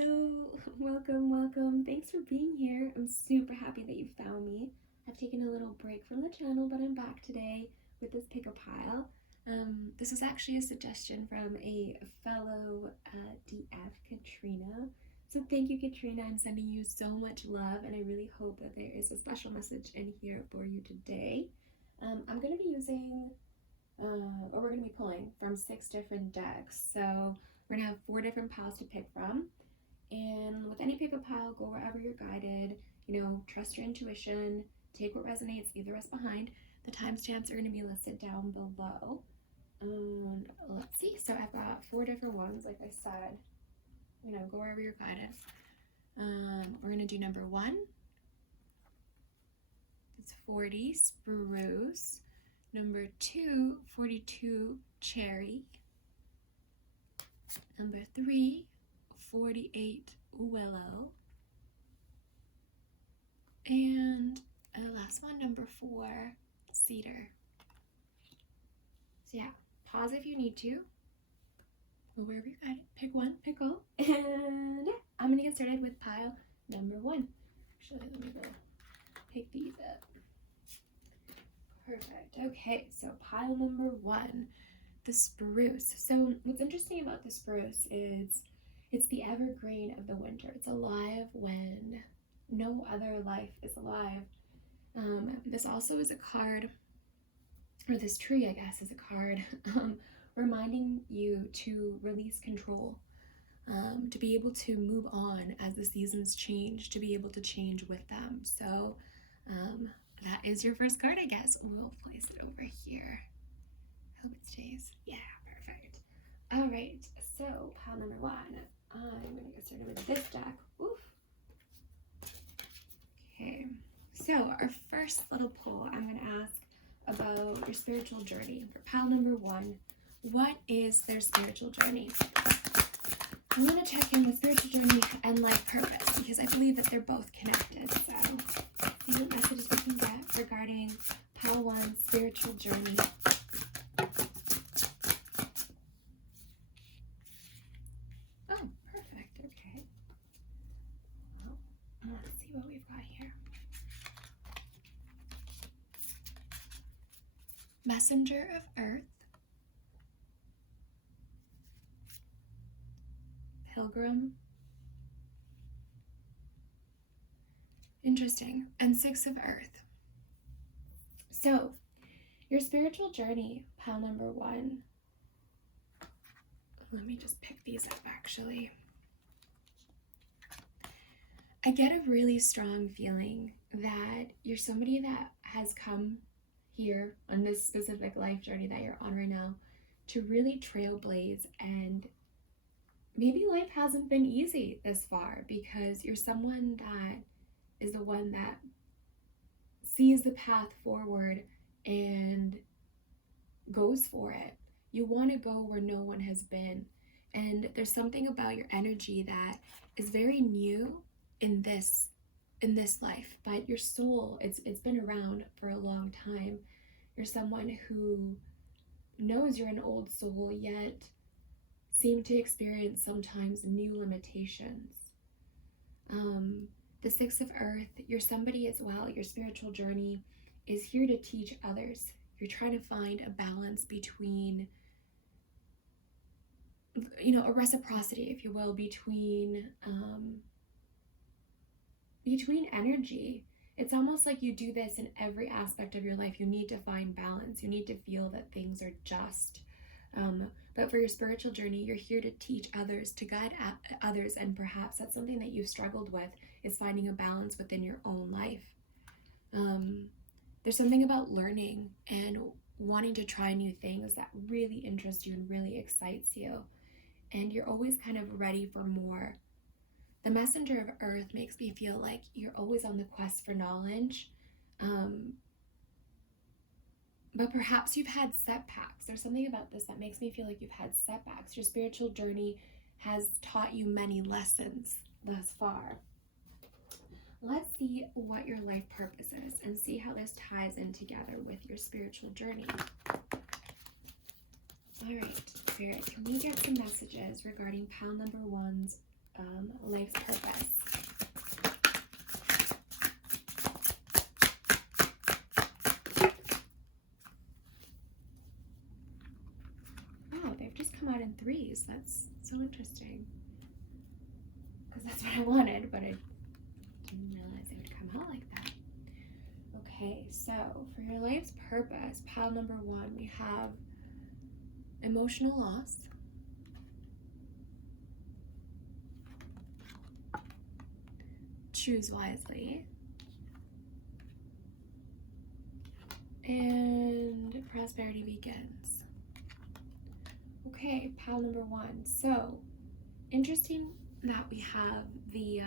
Hello, welcome. Thanks for being here. I'm super happy that you found me. I've taken a little break from the channel, but I'm back today with this pick a pile. This is actually a suggestion from a fellow DF, Katrina. So thank you, Katrina. I'm sending you so much love, and I really hope that there is a special message in here for you today. I'm going to be using, or we're going to be pulling from 6 different decks. So we're going to have 4 different piles to pick from. And with any pick a pile, go wherever you're guided. Trust your intuition. Take what resonates, leave the rest behind. The timestamps are going to be listed down below. Let's see. So I've got 4 different ones, like I said. Go wherever you're guided. We're going to do number 1. It's 40, Spruce. Number 2, 42, Cherry. Number 3, 48, Willow. And the last one, number 4, Cedar. So yeah, pause if you need to. Go wherever you got it. Pick one, pick all. And yeah, I'm gonna get started with pile number 1. Actually, let me go pick these up. Perfect. Okay, so pile number 1, the Spruce. So what's interesting about the Spruce is it's the evergreen of the winter. It's alive when no other life is alive. This also is a card, or this tree, I guess, is a card reminding you to release control, to be able to move on as the seasons change, to be able to change with them. So that is your first card, I guess. We'll place it over here. I hope it stays. Yeah, perfect. All right, so pile number 1. I'm going to get started with this deck. Oof. Okay, so our first little pull, I'm going to ask about your spiritual journey. For pile number 1, what is their spiritual journey? I'm going to check in with spiritual journey and life purpose because I believe that they're both connected. So see what messages we can get regarding pile 1, spiritual journey. Oh, perfect. Okay. Well, let's see what we've got here. Messenger of Earth. Pilgrim. Interesting. And 6 of Earth. So, your spiritual journey, pile number 1. Let me just pick these up, actually. I get a really strong feeling that you're somebody that has come here on this specific life journey that you're on right now to really trailblaze, and maybe life hasn't been easy this far because you're someone that is the one that sees the path forward and goes for it. You want to go where no one has been, and there's something about your energy that is very new in this life, but your soul, it's been around for a long time. You're someone who knows you're an old soul, yet seem to experience sometimes new limitations. The 6 of Earth, you're somebody as well. Your spiritual journey is here to teach others. You're trying to find a balance between, a reciprocity, if you will, between energy. It's almost like you do this in every aspect of your life. You need to find balance. You need to feel that things are just. But for your spiritual journey, you're here to teach others, to guide others, and perhaps that's something that you've struggled with, is finding a balance within your own life. There's something about learning and wanting to try new things that really interests you and really excites you, and you're always kind of ready for more. The Messenger of Earth makes me feel like you're always on the quest for knowledge, but perhaps you've had setbacks. There's something about this that makes me feel like you've had setbacks. Your spiritual journey has taught you many lessons thus far. Let's see what your life purpose is and see how this ties in together with your spiritual journey. All right, Spirit, can we get some messages regarding pile number 1's life's purpose. Wow, they've just come out in threes. That's so interesting. Because that's what I wanted, but I didn't realize they would come out like that. Okay, so for your life's purpose, pile number 1, we have emotional loss, choose wisely, and prosperity begins. Okay, pile number 1. So interesting that we have the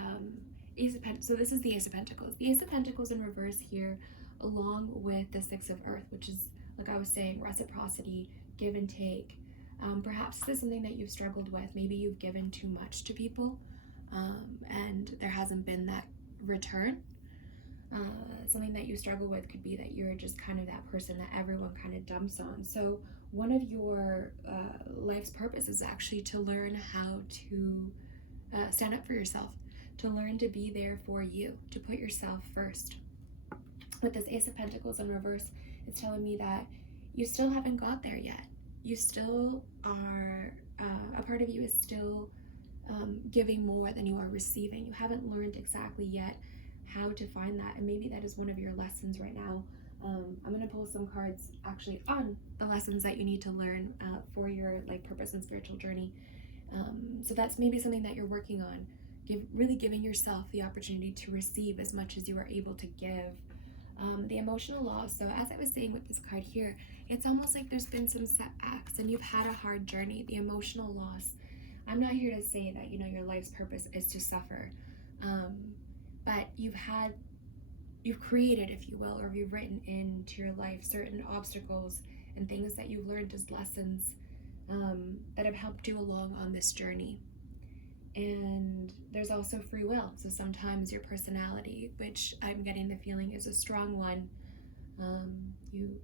Ace of Pentacles. So this is the Ace of Pentacles. The Ace of Pentacles in reverse here, along with the Six of Earth, which is, like I was saying, reciprocity, give and take. Perhaps this is something that you've struggled with. Maybe you've given too much to people, and there hasn't been that return. Something that you struggle with could be that you're just kind of that person that everyone kind of dumps on. So one of your life's purpose is actually to learn how to stand up for yourself, to learn to be there for you, to put yourself first. With this Ace of Pentacles in reverse, it's telling me that you still haven't got there yet. You still are, a part of you is still giving more than you are receiving. You haven't learned exactly yet how to find that, and maybe that is one of your lessons right now. I'm going to pull some cards actually on the lessons that you need to learn for your life purpose and spiritual journey. So that's maybe something that you're working on, really giving yourself the opportunity to receive as much as you are able to give. The emotional loss, so as I was saying with this card here, it's almost like there's been some setbacks and you've had a hard journey. The emotional loss, I'm not here to say that, your life's purpose is to suffer, but you've created, if you will, or you've written into your life certain obstacles and things that you've learned as lessons that have helped you along on this journey. And there's also free will. So sometimes your personality, which I'm getting the feeling is a strong one, I'm being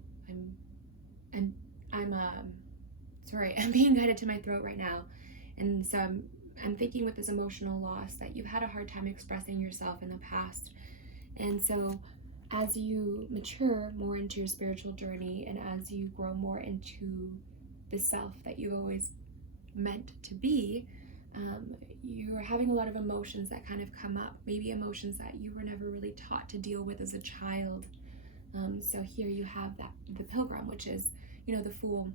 guided to my throat right now. And so I'm thinking with this emotional loss that you've had a hard time expressing yourself in the past. And so as you mature more into your spiritual journey and as you grow more into the self that you've always meant to be, you're having a lot of emotions that kind of come up, maybe emotions that you were never really taught to deal with as a child. So here you have the Pilgrim, which is, the Fool,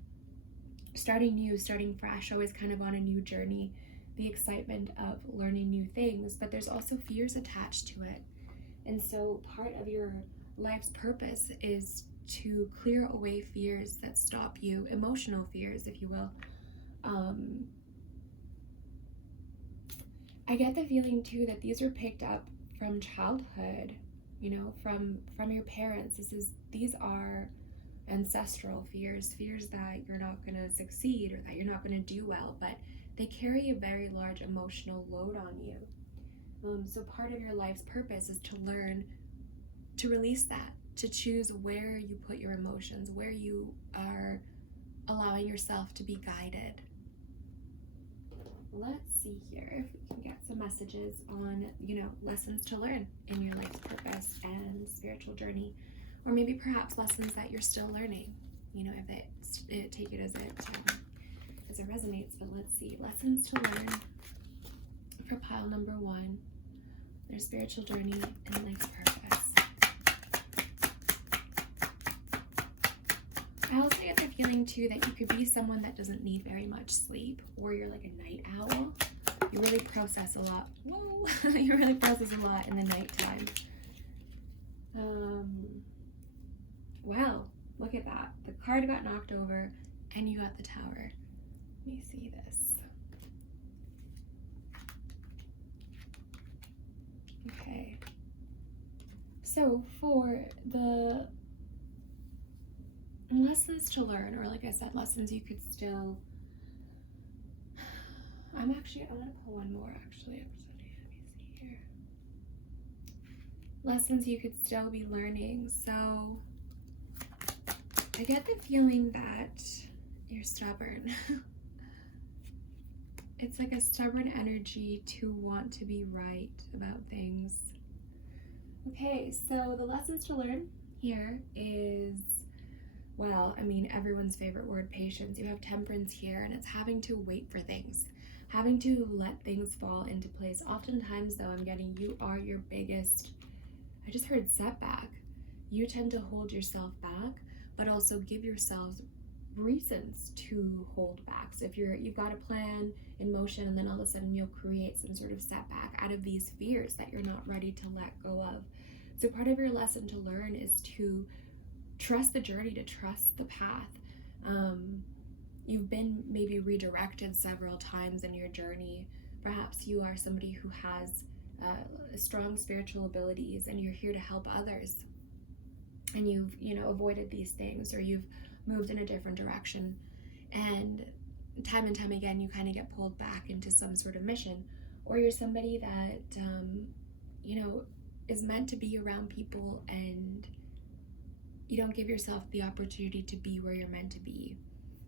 starting new, starting fresh, always kind of on a new journey, the excitement of learning new things, but there's also fears attached to it. And so part of your life's purpose is to clear away fears that stop you, emotional fears, if you will. I get the feeling too that these were picked up from childhood, from your parents. These are ancestral fears that you're not going to succeed or that you're not going to do well, but they carry a very large emotional load on you. So part of your life's purpose is to learn to release that, to choose where you put your emotions, where you are allowing yourself to be guided. Let's see here if we can get some messages on, lessons to learn in your life's purpose and spiritual journey, or maybe perhaps lessons that you're still learning. Take it as it resonates. But let's see, lessons to learn for pile number 1, their spiritual journey and life's purpose. I also get the feeling too that you could be someone that doesn't need very much sleep, or you're like a night owl. You really process a lot. Whoa! You really process a lot in the nighttime. Wow, look at that. The card got knocked over and you got the Tower. Let me see this. Okay. So for the lessons to learn, or like I said, lessons you could still, I want to pull one more actually. Let me see here. Lessons you could still be learning. So I get the feeling that you're stubborn. it's like a stubborn energy to want to be right about things. Okay, so the lessons to learn here is, well, I mean, everyone's favorite word, patience. You have temperance here, and it's having to wait for things, having to let things fall into place. Oftentimes, though, I'm getting you are your biggest, I just heard setback. You tend to hold yourself back, but also give yourselves reasons to hold back. So if you've got a plan in motion, and then all of a sudden you'll create some sort of setback out of these fears that you're not ready to let go of. So part of your lesson to learn is to trust the journey, to trust the path. You've been maybe redirected several times in your journey. Perhaps you are somebody who has strong spiritual abilities, and you're here to help others, and you've avoided these things, or you've moved in a different direction, and time again you kind of get pulled back into some sort of mission. Or you're somebody that is meant to be around people, and you don't give yourself the opportunity to be where you're meant to be.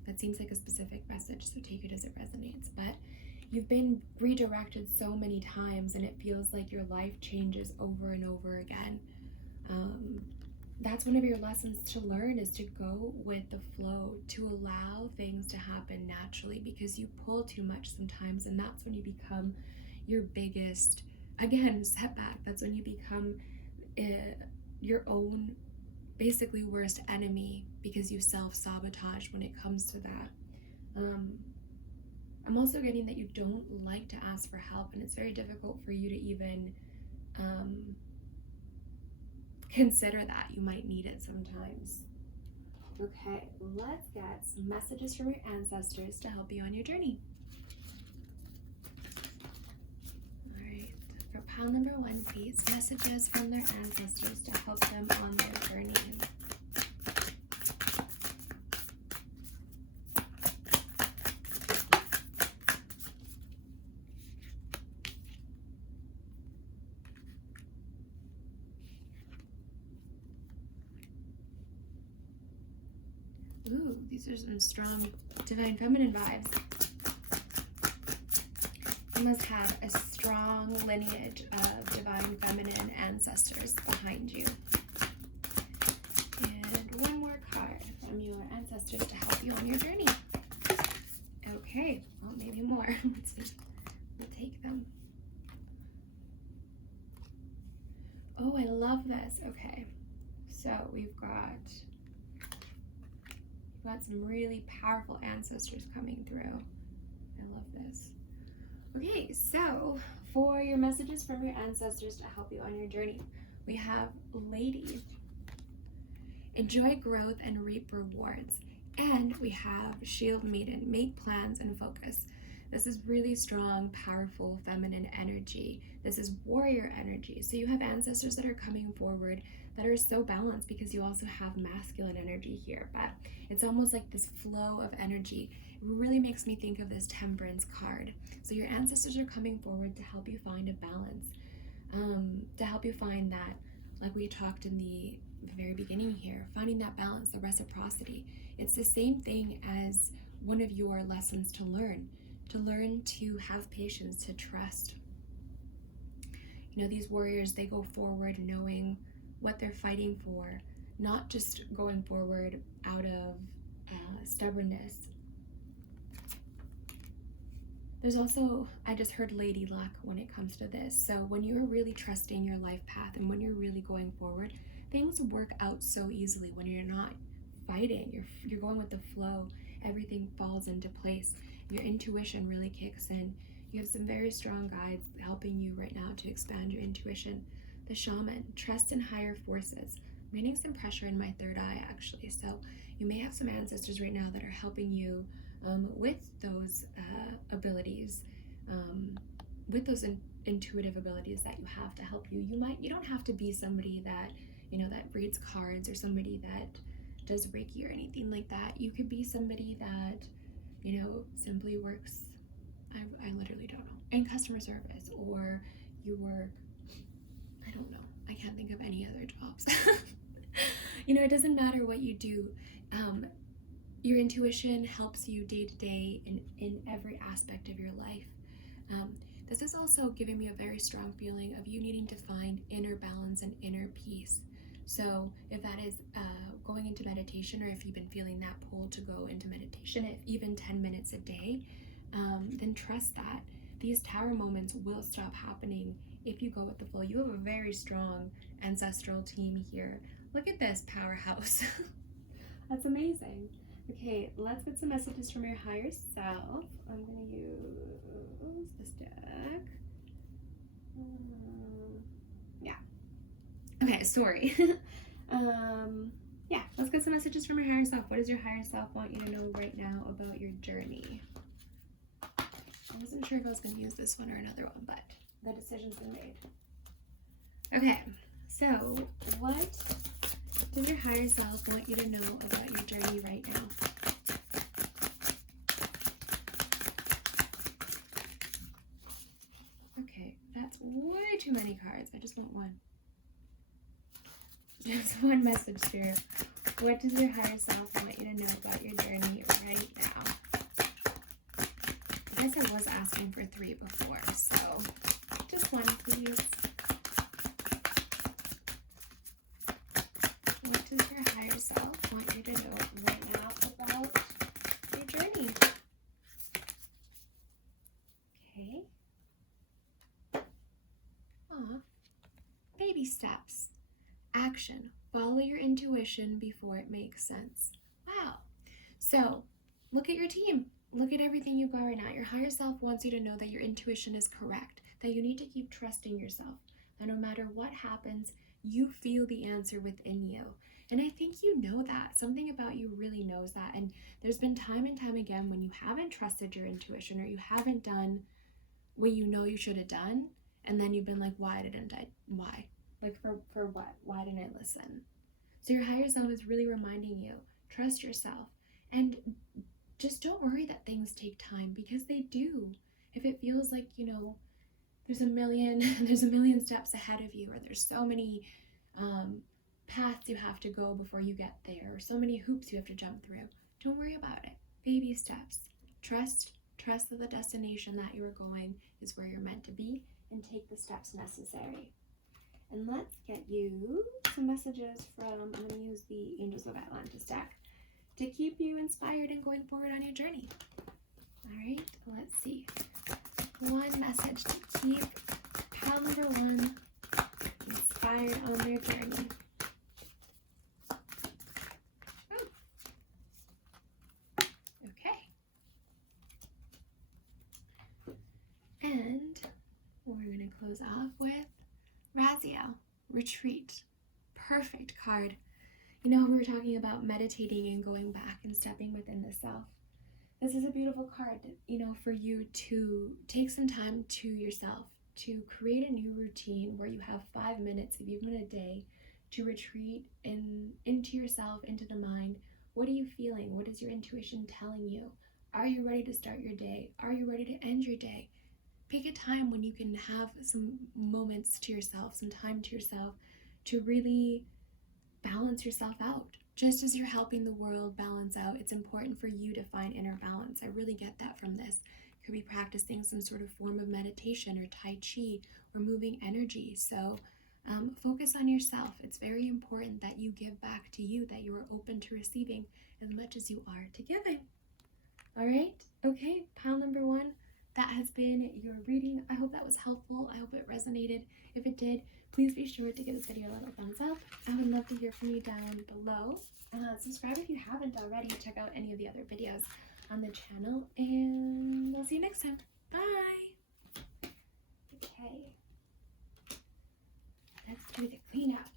That seems like a specific message, so take it as it resonates. But you've been redirected so many times, and it feels like your life changes over and over again. That's one of your lessons to learn, is to go with the flow, to allow things to happen naturally, because you pull too much sometimes, and that's when you become your biggest, again, setback. That's when you become your own basically worst enemy, because you self-sabotage when it comes to that. I'm also getting that you don't like to ask for help, and it's very difficult for you to even consider that you might need it sometimes. Okay, let's get some messages from your ancestors to help you on your journey. All right, for pile number 1, please, messages from their ancestors to help them on their journey. Ooh, these are some strong divine feminine vibes. You must have a strong lineage of divine feminine ancestors behind you. And one more card from your ancestors to help you on your journey. Okay, well, maybe more. Let's see. We'll take them. Oh, I love this. Okay, so we've got some really powerful ancestors coming through. I love this. Okay, so for your messages from your ancestors to help you on your journey, we have Lady, enjoy growth and reap rewards. And we have Shield Maiden, make plans and focus. This is really strong, powerful, feminine energy. This is warrior energy. So you have ancestors that are coming forward that are so balanced, because you also have masculine energy here. But it's almost like this flow of energy. It really makes me think of this temperance card. So your ancestors are coming forward to help you find a balance, to help you find that, like we talked in the very beginning here, finding that balance, the reciprocity. It's the same thing as one of your lessons to learn to have patience, to trust. These warriors, they go forward knowing what they're fighting for, not just going forward out of stubbornness. There's also, I just heard Lady Luck when it comes to this. So when you're really trusting your life path, and when you're really going forward, things work out so easily. When you're not fighting, you're going with the flow, everything falls into place. Your intuition really kicks in. You have some very strong guides helping you right now to expand your intuition. The Shaman, trust in higher forces. I'm getting some pressure in my third eye, actually. So you may have some ancestors right now that are helping you with those abilities, with those intuitive abilities that you have to help you. You don't have to be somebody that that reads cards, or somebody that does Reiki or anything like that. You could be somebody that simply works, I literally don't know, in customer service, or you work, I don't know, I can't think of any other jobs. It doesn't matter what you do. Your intuition helps you day to day in every aspect of your life. This is also giving me a very strong feeling of you needing to find inner balance and inner peace. So if that is going into meditation, or if you've been feeling that pull to go into meditation, if even 10 minutes a day, then trust that these tower moments will stop happening if you go with the flow. You have a very strong ancestral team here. Look at this powerhouse. That's amazing. Okay, let's get some messages from your higher self. I'm going to use this deck. Yeah. Okay, sorry. Yeah, let's get some messages from your higher self. What does your higher self want you to know right now about your journey? I wasn't sure if I was going to use this one or another one, but the decision's been made. Okay, so what does your higher self want you to know about your journey right now? Okay, that's way too many cards. I just want one. Just one message, Spirit. What does your higher self want you to know about your journey right now? I guess I was asking for 3 before, so just one, please. What does your higher self want you to know right now about your journey? Okay. Aw. Baby steps. Action. Follow your intuition before it makes sense. Wow. So, look at your team. Look at everything you've got right now. Your higher self wants you to know that your intuition is correct, that you need to keep trusting yourself, that no matter what happens, you feel the answer within you. And I think you know that. Something about you really knows that. And there's been time and time again when you haven't trusted your intuition, or you haven't done what you know you should have done, and then you've been like, why didn't I? Why? Like, for what? Why didn't I listen? So your higher self is really reminding you, trust yourself. And just don't worry that things take time, because they do. If it feels like, there's a million steps ahead of you, or there's so many paths you have to go before you get there, or so many hoops you have to jump through, don't worry about it. Baby steps. Trust that the destination that you're going is where you're meant to be, and take the steps necessary. And let's get you some messages from, I'm going to use the Angels of Atlantis deck to keep you inspired and going forward on your journey. All right, let's see. One message to keep pile number 1 inspired on their journey. Oh. Okay. And we're going to close off with Raziel, Retreat. Perfect card. We were talking about meditating and going back and stepping within the self. This is a beautiful card, for you to take some time to yourself, to create a new routine where you have 5 minutes, if even a day, to retreat into yourself, into the mind. What are you feeling? What is your intuition telling you? Are you ready to start your day? Are you ready to end your day? Pick a time when you can have some moments to yourself, some time to yourself, to really balance yourself out. Just as you're helping the world balance out, it's important for you to find inner balance. I really get that from this. You could be practicing some sort of form of meditation or Tai Chi or moving energy. So focus on yourself. It's very important that you give back to you, that you are open to receiving as much as you are to giving. All right? Okay, pile number 1. That has been your reading. I hope that was helpful. I hope it resonated. If it did, please be sure to give this video a little thumbs up. I would love to hear from you down below. Subscribe if you haven't already. Check out any of the other videos on the channel, and I'll see you next time. Bye! Okay. Let's do the cleanup.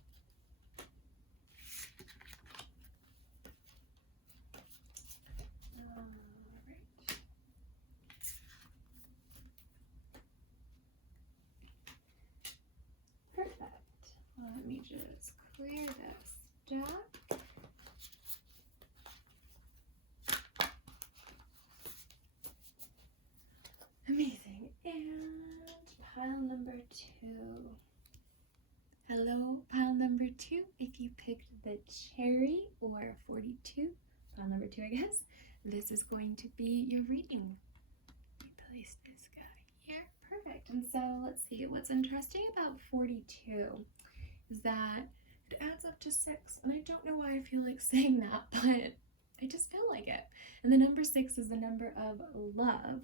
Perfect. Let me just clear this deck. Amazing. And pile number 2. Hello, pile number 2. If you picked the cherry or 42, pile number 2, I guess. This is going to be your reading. Let me place this guy here. Perfect. And so let's see. What's interesting about 42 is that it adds up to 6. And I don't know why I feel like saying that, but I just feel like it. And the number 6 is the number of love,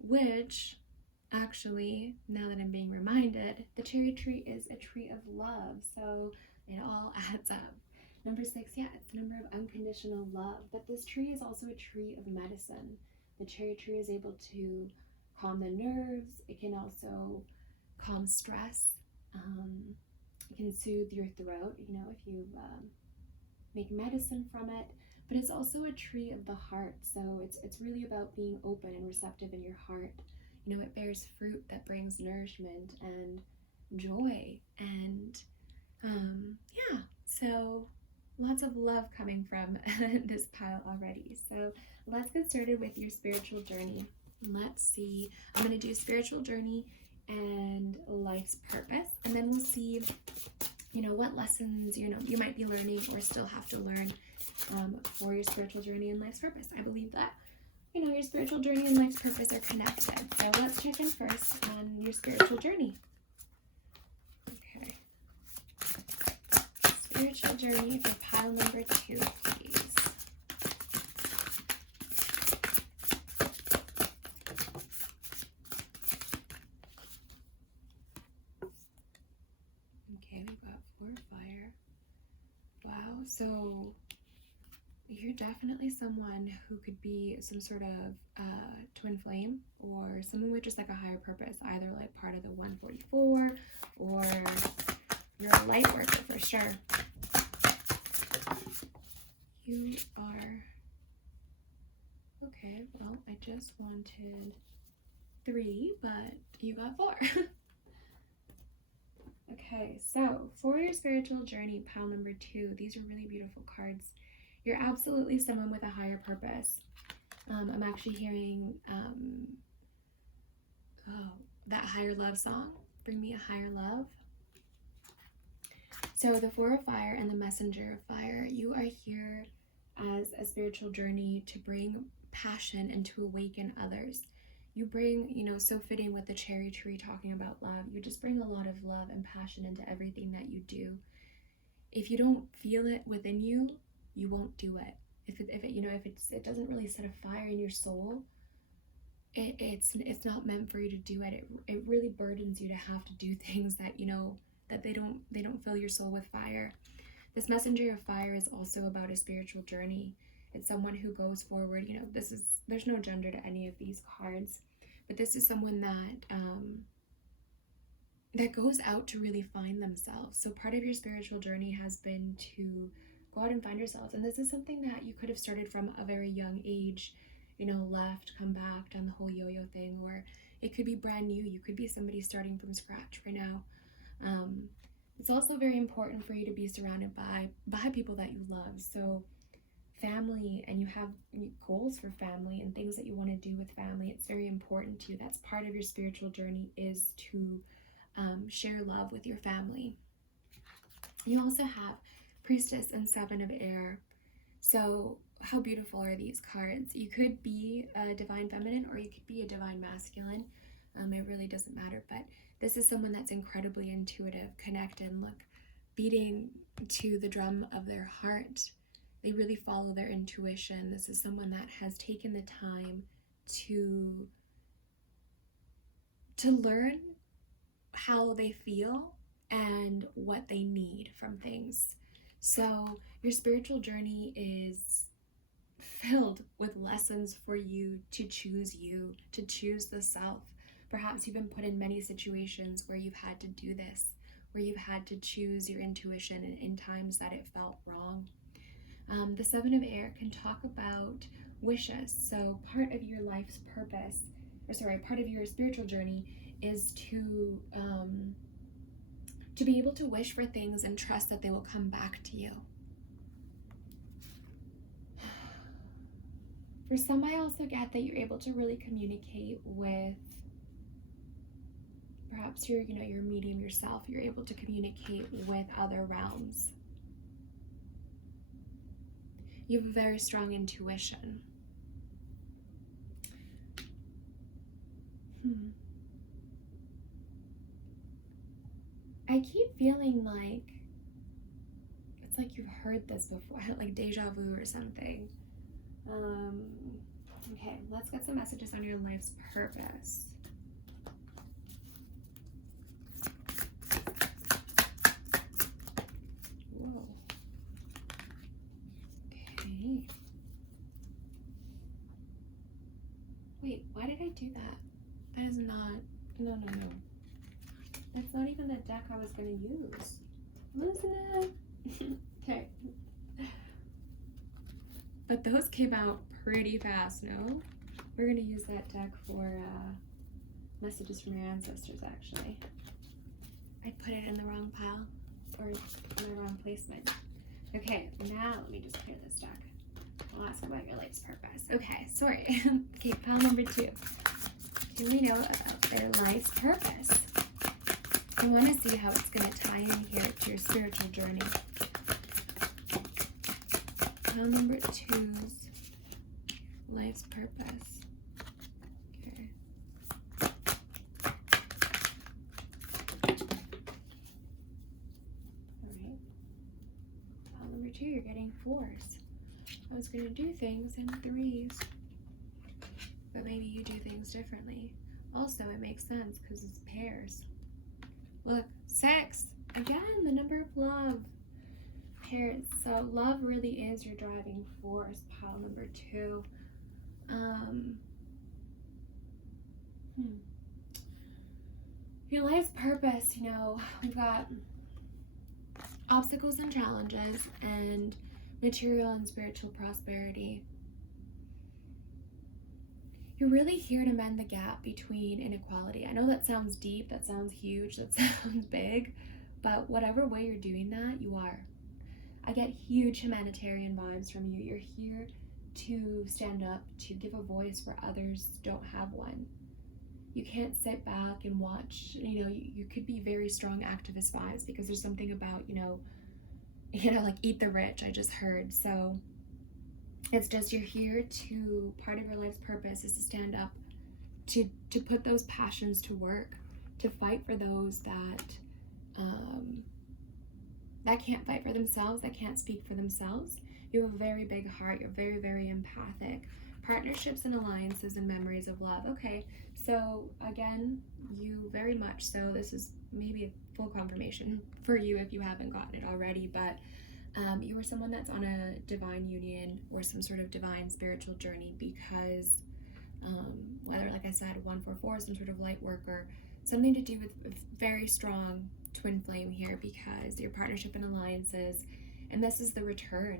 which actually, now that I'm being reminded, the cherry tree is a tree of love. So it all adds up. Number 6, yeah, it's the number of unconditional love. But this tree is also a tree of medicine. The cherry tree is able to calm the nerves. It can also calm stress. It can soothe your throat, you know, if you make medicine from it. But it's also a tree of the heart. So it's really about being open and receptive in your heart. You know, it bears fruit that brings nourishment and joy. And yeah, so lots of love coming from this pile already. So let's get started with your spiritual journey. Let's see. I'm going to do spiritual journey and life's purpose. And then we'll see, you know, what lessons, you know, you might be learning or still have to learn for your spiritual journey and life's purpose. I believe that, you know, your spiritual journey and life's purpose are connected. So let's check in first on your spiritual journey. Okay. Spiritual journey for pile number 2, please. Okay, we've got 4 fire. Wow, so you're definitely someone who could be some sort of twin flame or someone with just like a higher purpose, either like part of the 144 or you're a light worker for sure. You are, okay, well, I just wanted 3, but you got 4. Okay, so for your spiritual journey, pile number 2, these are really beautiful cards. You're absolutely someone with a higher purpose. I'm actually hearing that higher love song, Bring Me a Higher Love. So the 4 of fire and the messenger of fire, you are here as a spiritual journey to bring passion and to awaken others. You bring, you know, so fitting with the cherry tree talking about love, you just bring a lot of love and passion into everything that you do. If you don't feel it within you, you won't do it. If it doesn't really set a fire in your soul, it's not meant for you to do it. It really burdens you to have to do things that, you know, that they don't fill your soul with fire. This messenger of fire is also about a spiritual journey. It's someone who goes forward. You know, there's no gender to any of these cards, but this is someone that goes out to really find themselves. So part of your spiritual journey has been to go out and find yourselves. And this is something that you could have started from a very young age, you know, left, come back, done the whole yo-yo thing, or it could be brand new. You could be somebody starting from scratch right now. It's also very important for you to be surrounded by people that you love. So family, and you have goals for family and things that you want to do with family. It's very important to you. That's part of your spiritual journey, is to share love with your family. You also have Priestess and 7 of air. So how beautiful are these cards? You could be a divine feminine or you could be a divine masculine. It really doesn't matter, but this is someone that's incredibly intuitive, connected, look, beating to the drum of their heart. They really follow their intuition. This is someone that has taken the time to learn how they feel and what they need from things. So your spiritual journey is filled with lessons for you, to choose the self. Perhaps you've been put in many situations where you've had to do this, where you've had to choose your intuition in times that it felt wrong. The 7 of air can talk about wishes. So part of your life's purpose, part of your spiritual journey is to be able to wish for things and trust that they will come back to you. For some, I also get that you're able to really communicate with perhaps your medium yourself. You're able to communicate with other realms. You have a very strong intuition. I keep feeling like it's like you've heard this before, like deja vu or something. Okay, let's get some messages on your life's purpose. Whoa. Okay. Wait, why did I do that? That is not, no. That's not even the deck I was going to use. Losing it. Okay. But those came out pretty fast, no? We're going to use that deck for messages from your ancestors, actually. I put it in the wrong pile, or in the wrong placement. Okay, now let me just clear this deck. I'll ask about your life's purpose. Okay, sorry. Okay, pile number 2. Do we know about their life's purpose? I want to see how it's going to tie in here to your spiritual journey. Pile number 2's life's purpose. Okay. Alright. Pile number 2, you're getting 4s. I was going to do things in 3s. But maybe you do things differently. Also, it makes sense because it's pairs. Look, 6. Again, the number of love. Pairs. So love really is your driving force. Pile number 2. Your life's purpose, you know, we've got obstacles and challenges and material and spiritual prosperity. You're really here to mend the gap between inequality. I know that sounds deep, that sounds huge, that sounds big, but whatever way you're doing that, you are. I get huge humanitarian vibes from you. You're here to stand up, to give a voice where others don't have one. You can't sit back and watch, you know, you could be very strong activist vibes because there's something about, you know, like eat the rich, I just heard. So it's just you're here to, part of your life's purpose is to stand up, to put those passions to work, to fight for those that can't fight for themselves, that can't speak for themselves. You have a very big heart. You're very, very empathic. Partnerships and alliances and memories of love. Okay, so again, you very much so. This is maybe a full confirmation for you if you haven't gotten it already, but you are someone that's on a divine union or some sort of divine spiritual journey because whether, like I said, 144, some sort of light worker, something to do with a very strong twin flame here because your partnership and alliances, and this is the return.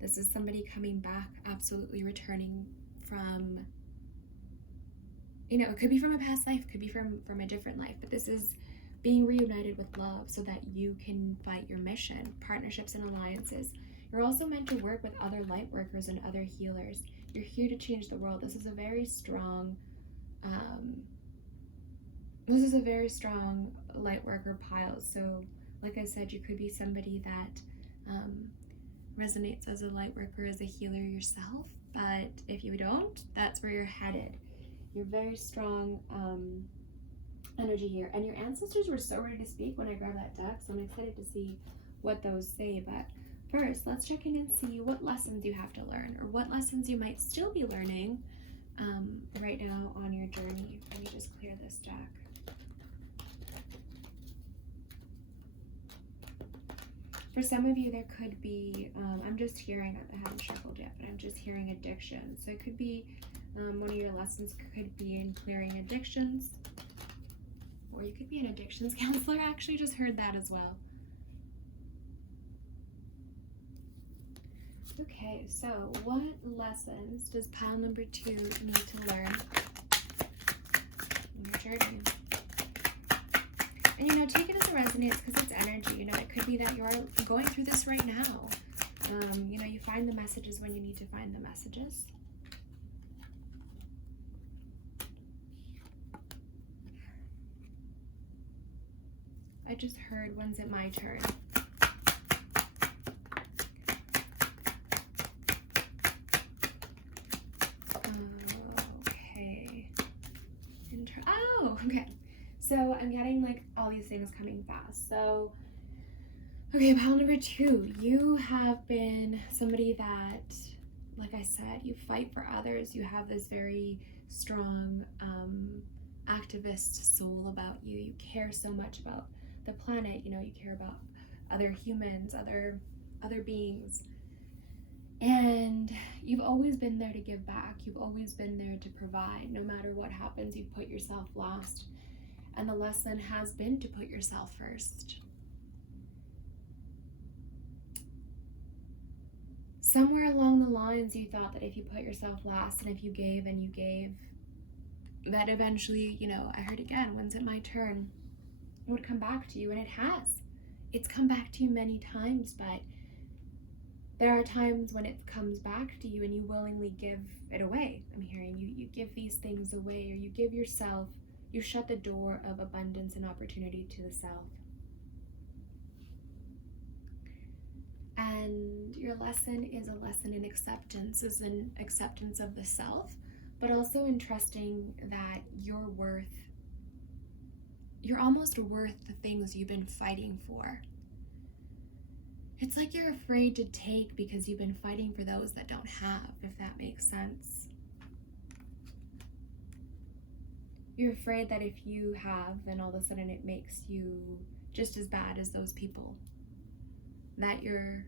This is somebody coming back, absolutely returning from, you know, it could be from a past life, could be from a different life, but this is being reunited with love so that you can fight your mission. Partnerships and alliances. You're also meant to work with other light workers and other healers. You're here to change the world. This is a very strong light worker pile. So like I said, you could be somebody that resonates as a light worker, as a healer yourself, but if you don't, that's where you're headed. You're very strong energy here, and your ancestors were so ready to speak when I grabbed that deck, so I'm excited to see what those say. But first, let's check in and see what lessons you have to learn, or what lessons you might still be learning right now on your journey. Let me just clear this deck. For some of you, there could be, I'm just hearing, I haven't shuffled yet, but I'm just hearing addiction. So it could be, one of your lessons could be in clearing addictions, or you could be an addictions counselor. I actually just heard that as well. Okay, so what lessons does pile number 2 need to learn in your journey? And, you know, take it as a resonance because it's energy. You know, it could be that you're going through this right now. You know, you find the messages when you need to find the messages. I just heard, when's it my turn? Okay, so I'm getting like all these things coming fast. So, okay, pile number 2. You have been somebody that, like I said, you fight for others. You have this very strong activist soul about you. You care so much about the planet. You know, you care about other humans, other beings. And you've always been there to give back. You've always been there to provide. No matter what happens, you've put yourself last. And the lesson has been to put yourself first. Somewhere along the lines, you thought that if you put yourself last and if you gave and you gave, that eventually, you know, I heard again, when's it my turn? It would come back to you, and it has. It's come back to you many times, but there are times when it comes back to you and you willingly give it away. I'm hearing you give these things away, or you give yourself, you shut the door of abundance and opportunity to the self. And your lesson is a lesson in acceptance, is an acceptance of the self, but also in trusting that you're almost worth the things you've been fighting for. It's like you're afraid to take because you've been fighting for those that don't have, if that makes sense. You're afraid that if you have, then all of a sudden it makes you just as bad as those people that you're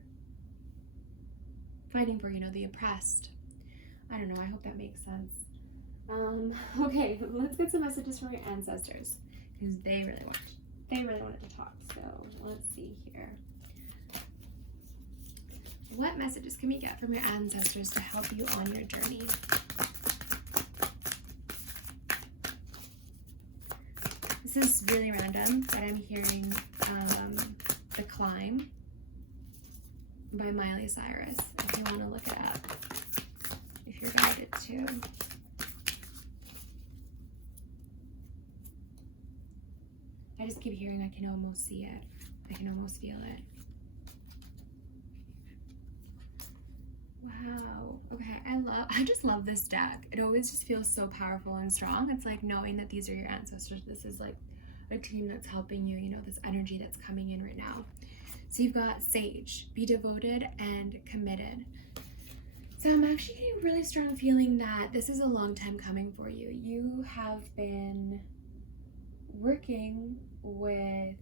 fighting for, you know, the oppressed. I don't know, I hope that makes sense. Okay, let's get some messages from your ancestors, because they really wanted to talk. So let's see here. What messages can we get from your ancestors to help you on your journey? This is really random, but I'm hearing The Climb by Miley Cyrus, if you want to look it up, if you're guided to. I just keep hearing, I can almost see it. I can almost feel it. Wow. Okay, I just love this deck. It always just feels so powerful and strong. It's like knowing that these are your ancestors. This is like a team that's helping you, you know, this energy that's coming in right now. So you've got Sage, be devoted and committed. So I'm actually getting a really strong feeling that this is a long time coming for you. You have been working with,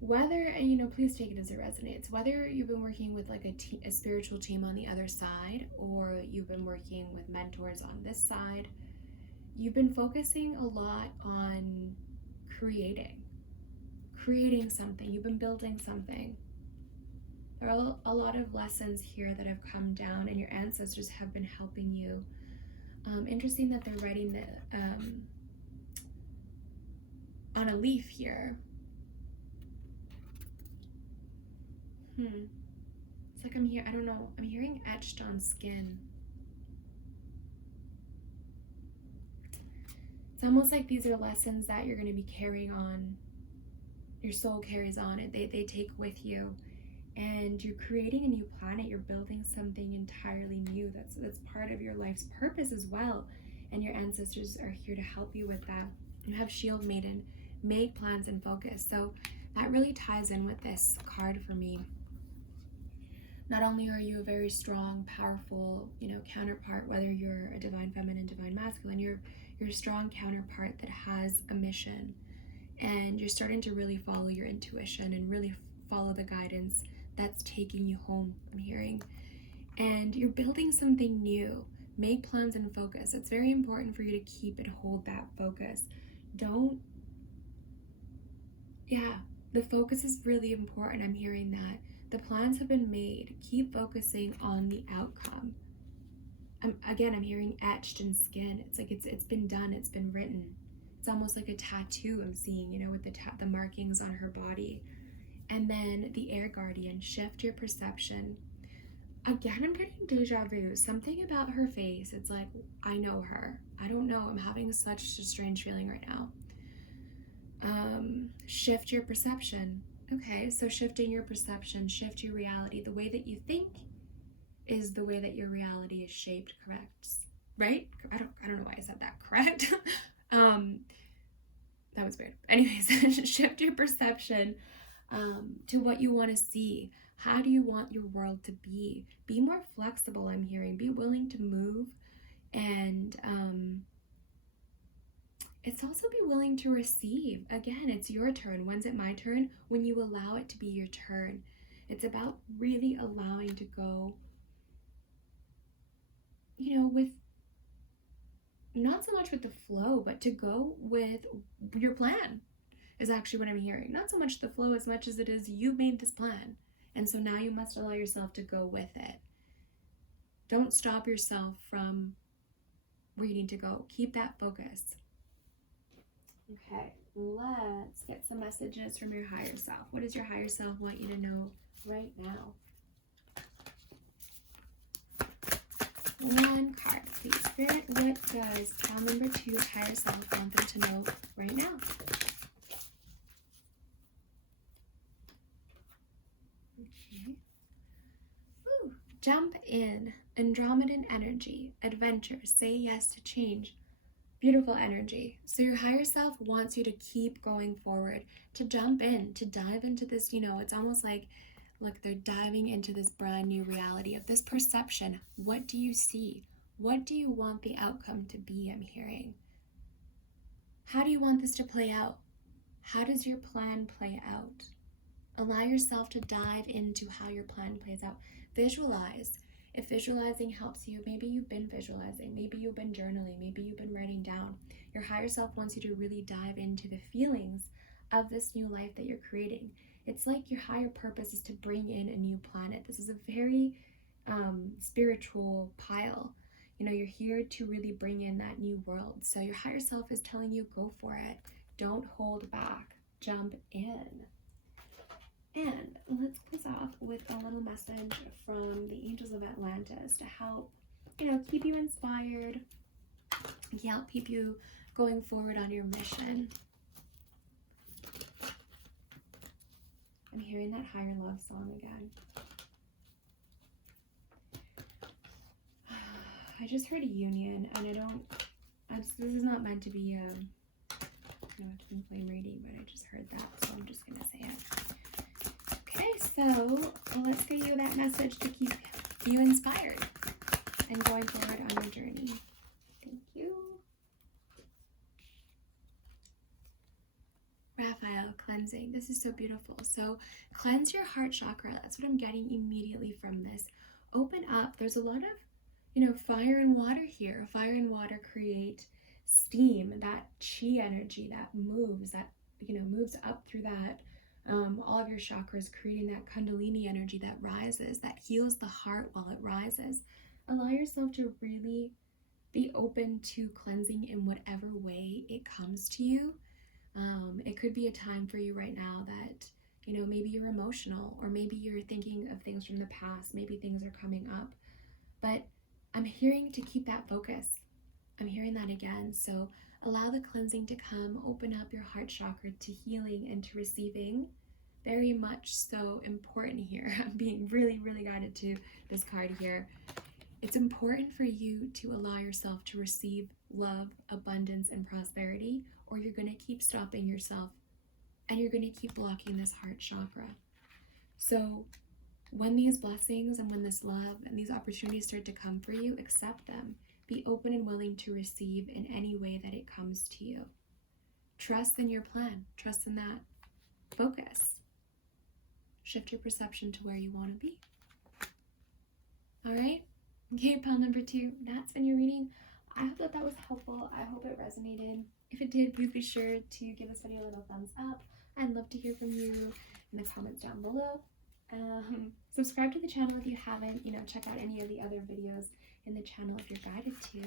whether, and you know, please take it as it resonates, whether you've been working with like a spiritual team on the other side, or you've been working with mentors on this side, you've been focusing a lot on creating something. You've been building something. There are a lot of lessons here that have come down, and your ancestors have been helping you. Interesting that they're writing the on a leaf here. It's like I'm hearing etched on skin. It's almost like these are lessons that you're going to be carrying on. Your soul carries on it. They take with you. And you're creating a new planet. You're building something entirely new. That's part of your life's purpose as well. And your ancestors are here to help you with that. You have Shield Maiden, make plans and focus. So that really ties in with this card for me. Not only are you a very strong, powerful, you know, counterpart, whether you're a divine feminine, divine masculine, you're a strong counterpart that has a mission. And you're starting to really follow your intuition and really follow the guidance that's taking you home, I'm hearing. And you're building something new. Make plans and focus. It's very important for you to keep and hold that focus. The focus is really important. I'm hearing that. The plans have been made. Keep focusing on the outcome. I'm hearing etched in skin. It's like it's been done. It's been written. It's almost like a tattoo I'm seeing, you know, with the markings on her body. And then the Air Guardian, shift your perception. Again, I'm getting deja vu. Something about her face. It's like, I know her. I don't know. I'm having such a strange feeling right now. Shift your perception. Okay, so shifting your perception, shift your reality. The way that you think is the way that your reality is shaped, correct? right? I don't know why I said that, correct? That was weird. Anyways, shift your perception to what you want to see. How do you want your world to be? Be more flexible, I'm hearing. Be willing to move. And it's also be willing to receive. Again, it's your turn. When's it my turn? When you allow it to be your turn. It's about really allowing to go, with not so much with the flow, but to go with your plan is actually what I'm hearing. Not so much the flow as much as it is you made this plan. And so now you must allow yourself to go with it. Don't stop yourself from where you need to go. Keep that focus. Okay, let's get some messages from your higher self. What does your higher self want you to know right now? One card, please. Spirit, what does pile number 2's higher self want them to know right now? Okay. Ooh, jump in. Andromedan energy. Adventure. Say yes to change. Beautiful energy. So your higher self wants you to keep going forward, to jump in, to dive into this, it's almost like they're diving into this brand new reality of this perception. What do you see? What do you want the outcome to be, I'm hearing? How do you want this to play out? How does your plan play out? Allow yourself to dive into how your plan plays out. Visualize. If visualizing helps you, maybe you've been visualizing, maybe you've been journaling, maybe you've been writing down. Your higher self wants you to really dive into the feelings of this new life that you're creating. It's like your higher purpose is to bring in a new planet. This is a very spiritual pile. You're here to really bring in that new world. So your higher self is telling you, go for it. Don't hold back. Jump in. And let's close off with a little message from the Angels of Atlantis to help, keep you inspired, help keep you going forward on your mission. I'm hearing that higher love song again. I just heard a union, and this is not meant to be twin flame reading, but I just heard that, so I'm just going to say it. Okay, so let's get you that message to keep you inspired and going forward on your journey. Thank you. Raphael, cleansing. This is so beautiful. So cleanse your heart chakra. That's what I'm getting immediately from this. Open up. There's a lot of, fire and water here. Fire and water create steam, that chi energy that moves, moves up through that. All of your chakras, creating that kundalini energy that rises, that heals the heart while it rises. Allow yourself to really be open to cleansing in whatever way it comes to you. It could be a time for you right now that, maybe you're emotional, or maybe you're thinking of things from the past, maybe things are coming up. But I'm hearing to keep that focus. I'm hearing that again. So allow the cleansing to come. Open up your heart chakra to healing and to receiving. Very much so important here. I'm being really, really guided to this card here. It's important for you to allow yourself to receive love, abundance, and prosperity, or you're going to keep stopping yourself and you're going to keep blocking this heart chakra. So when these blessings and when this love and these opportunities start to come for you, accept them. Be open and willing to receive in any way that it comes to you. Trust in your plan. Trust in that focus. Shift your perception to where you want to be. All right? Okay, pile number 2. That's been your reading. I hope that was helpful. I hope it resonated. If it did, please be sure to give this video a little thumbs up. I'd love to hear from you in the comments down below. Subscribe to the channel if you haven't. Check out any of the other videos in the channel if you're guided to.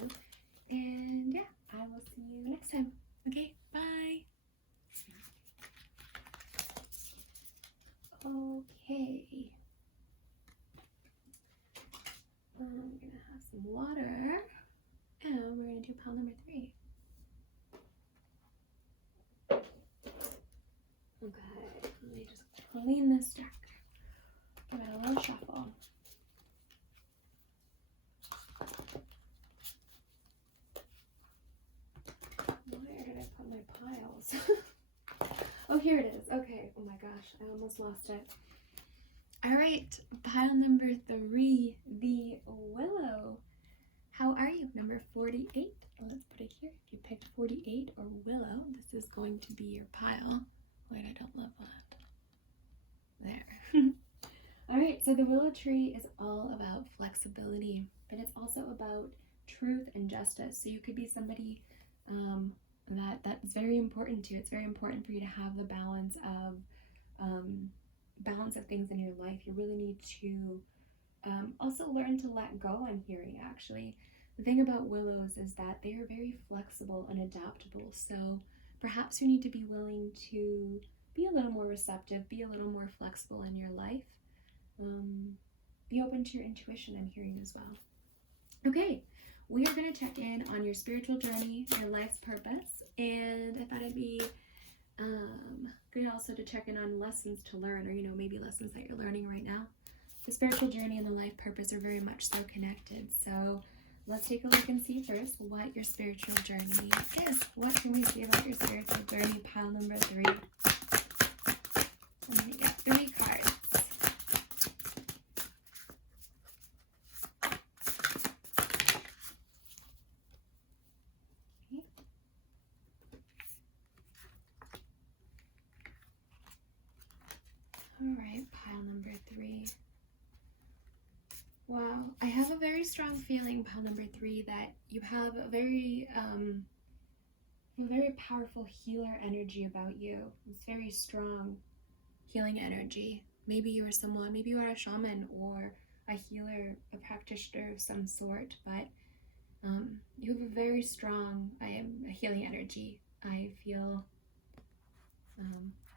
And yeah, I will see you next time. Okay, bye. Okay. I'm gonna have some water, and we're gonna do pile number 3. Okay, let me just clean this deck. Give it a little shuffle. piles. Oh, here it is. Okay. Oh my gosh, I almost lost it. All right, pile number 3, the Willow. How are you? Number 48. Let's put it here. If you picked 48 or Willow, this is going to be your pile. Wait, I don't love that. There. All right, so the Willow tree is all about flexibility, but it's also about truth and justice. So you could be somebody that's very important to you. It's very important for you to have the balance of things in your life. You really need to also learn to let go. I'm hearing, actually. The thing about willows is that they are very flexible and adaptable. So perhaps you need to be willing to be a little more receptive, be a little more flexible in your life. Be open to your intuition, I'm hearing as well. Okay, we are going to check in on your spiritual journey, your life's purpose, and I thought it'd be good also to check in on lessons to learn, or maybe lessons that you're learning right now. The spiritual journey and the life purpose are very much so connected. So let's take a look and see first what your spiritual journey is. What can we see about your spiritual journey? Pile number 3. And we got 3 cards. All right, pile number 3. Wow, I have a very strong feeling, pile number 3, that you have a very powerful healer energy about you. It's very strong healing energy. Maybe you are a shaman or a healer, a practitioner of some sort, but you have a very strong, a healing energy. I feel,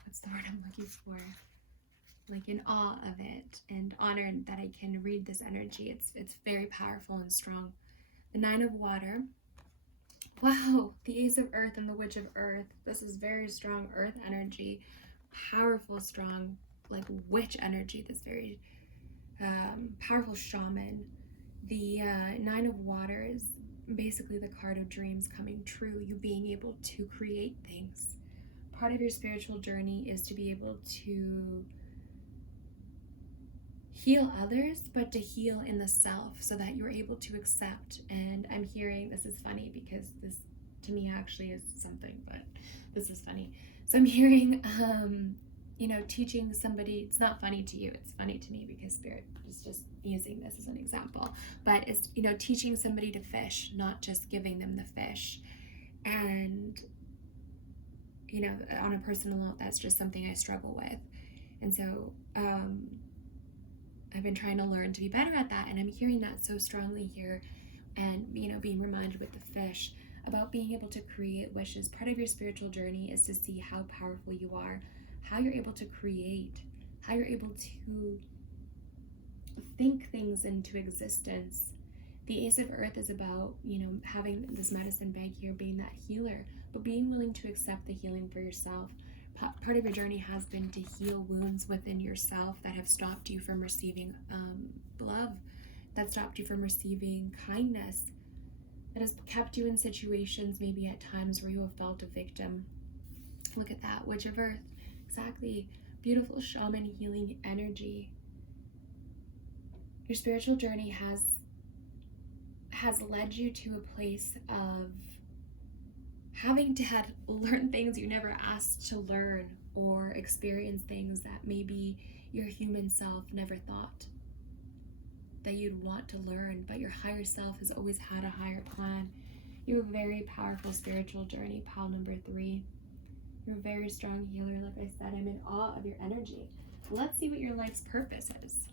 what's the word I'm looking for? Like in awe of it and honored that I can read this energy. It's very powerful and strong. The 9 of Water. Wow, the Ace of Earth and the Witch of Earth. This is very strong earth energy, powerful, strong, like witch energy. This very powerful shaman. The 9 of Water is basically the card of dreams coming true, you being able to create things. Part of your spiritual journey is to be able to heal others, but to heal in the self so that you're able to accept. And I'm hearing, this is funny because this to me actually is something, but this is funny. So I'm hearing, teaching somebody, it's not funny to you, it's funny to me because Spirit is just using this as an example, but it's, teaching somebody to fish, not just giving them the fish. And, on a personal note, that's just something I struggle with. And so, I've been trying to learn to be better at that, and I'm hearing that so strongly here, and being reminded with the fish about being able to create wishes. Part of your spiritual journey is to see how powerful you are, how you're able to create, how you're able to think things into existence. The Ace of Earth is about, having this medicine bag here, being that healer, but being willing to accept the healing for yourself. Part of your journey has been to heal wounds within yourself that have stopped you from receiving love, that stopped you from receiving kindness, that has kept you in situations maybe at times where you have felt a victim. Look at that, Witch of Earth. Exactly. Beautiful shaman healing energy. Your spiritual journey has led you to a place of having to have learned things you never asked to learn, or experience things that maybe your human self never thought that you'd want to learn, but your higher self has always had a higher plan. You have a very powerful spiritual journey, pile number 3. You're a very strong healer. Like I said, I'm in awe of your energy. Let's see what your life's purpose is.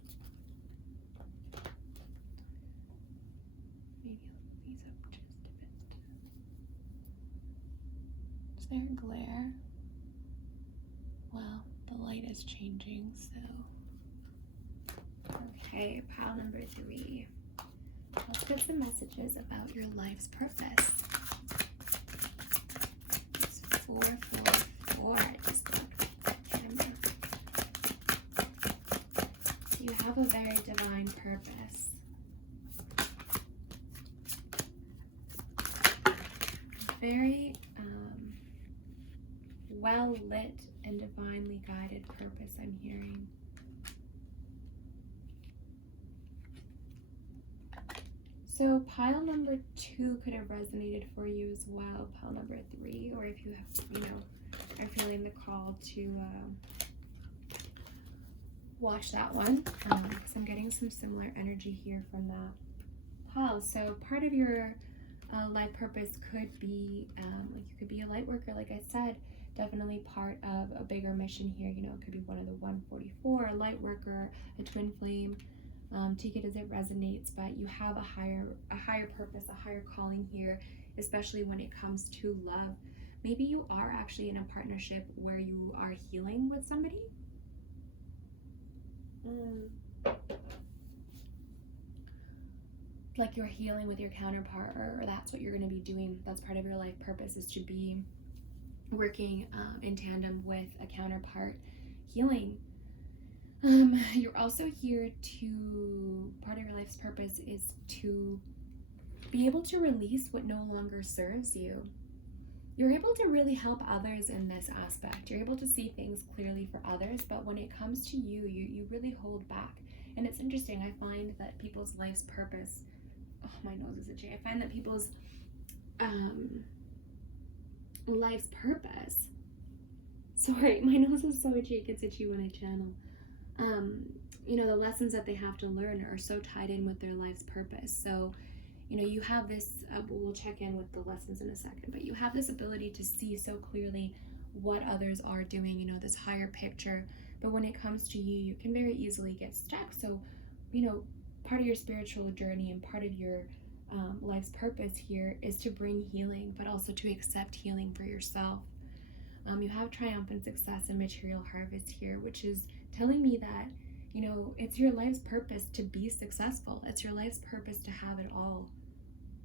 There glare? Well, the light is changing, so. Okay, pile number 3. Let's get some messages about your life's purpose. It's 444. I just got camera. So you have a very divine purpose. Very well lit and divinely guided purpose I'm hearing. So pile number 2 could have resonated for you as well. Pile number 3, or if you have, are feeling the call to watch that one, because I'm getting some similar energy here from that pile. So part of your life purpose could be like you could be a light worker, like I said, definitely part of a bigger mission here. It could be one of the 144, a light worker, a twin flame. Take it as it resonates, but you have a higher purpose, a higher calling here, especially when it comes to love. Maybe you are actually in a partnership where you are healing with somebody. Like you're healing with your counterpart, or that's what you're going to be doing. That's part of your life purpose, is to be working in tandem with a counterpart, healing. You're also here to, part of your life's purpose is to be able to release what no longer serves you. You're able to really help others in this aspect. You're able to see things clearly for others, but when it comes to you, you really hold back. And it's interesting, I find that people's life's purpose, oh, my nose is itchy. I find that people's life's purpose, sorry, my nose is so itchy, it gets itchy when I channel. The lessons that they have to learn are so tied in with their life's purpose. So, you have this, we'll check in with the lessons in a second, but you have this ability to see so clearly what others are doing, this higher picture. But when it comes to you, you can very easily get stuck. So, part of your spiritual journey and part of your life's purpose here is to bring healing, but also to accept healing for yourself. You have triumphant success and material harvest here, which is telling me that, it's your life's purpose to be successful. It's your life's purpose to have it all,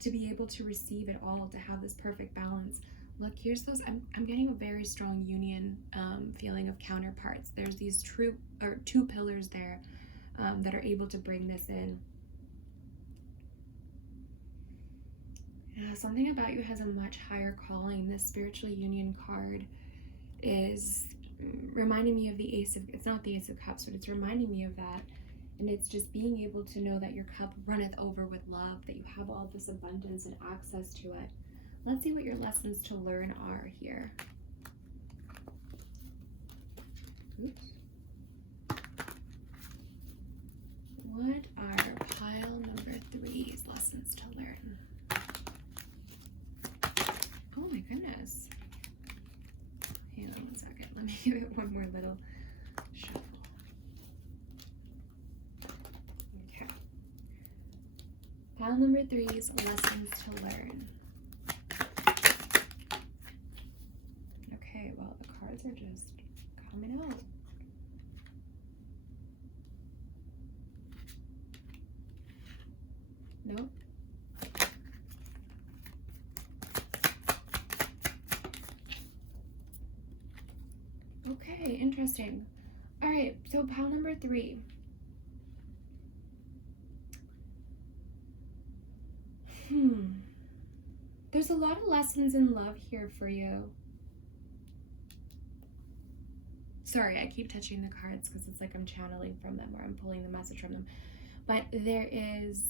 to be able to receive it all, to have this perfect balance. Look, here's those, I'm getting a very strong union feeling of counterparts. There's these two pillars there that are able to bring this in. Yeah, something about you has a much higher calling. This spiritual union card is reminding me of the it's not the Ace of Cups, but it's reminding me of that. And it's just being able to know that your cup runneth over with love, that you have all this abundance and access to it. Let's see what your lessons to learn are here. Oops. What are pile number 3's lessons to learn? Oh my goodness. Hang on 1 second. Let me give it one more little shuffle. Okay. Pile number 3's lessons to learn. Okay, well, the cards are just coming out. Nope. Okay, interesting. All right, so pile number 3. There's a lot of lessons in love here for you. Sorry, I keep touching the cards because it's like I'm channeling from them or I'm pulling the message from them. But there's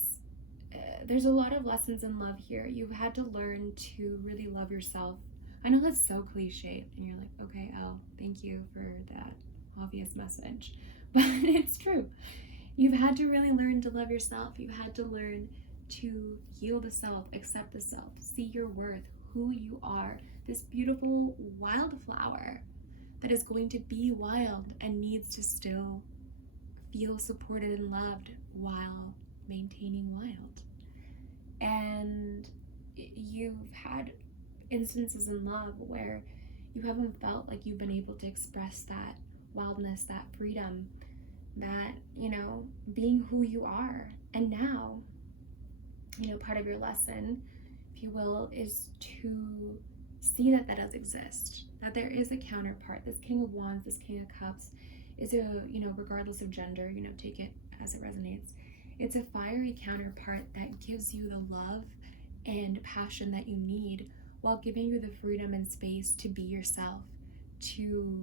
a lot of lessons in love here. You've had to learn to really love yourself. I know that's so cliche, and you're like, okay, Elle, thank you for that obvious message. But it's true. You've had to really learn to love yourself. You've had to learn to heal the self, accept the self, see your worth, who you are, this beautiful wildflower that is going to be wild and needs to still feel supported and loved while maintaining wild. And you've had instances in love where you haven't felt like you've been able to express that wildness, that freedom, that, being who you are. And now, part of your lesson, if you will, is to see that that does exist, that there is a counterpart. This King of Wands, this King of Cups is regardless of gender, take it as it resonates. It's a fiery counterpart that gives you the love and passion that you need while giving you the freedom and space to be yourself, to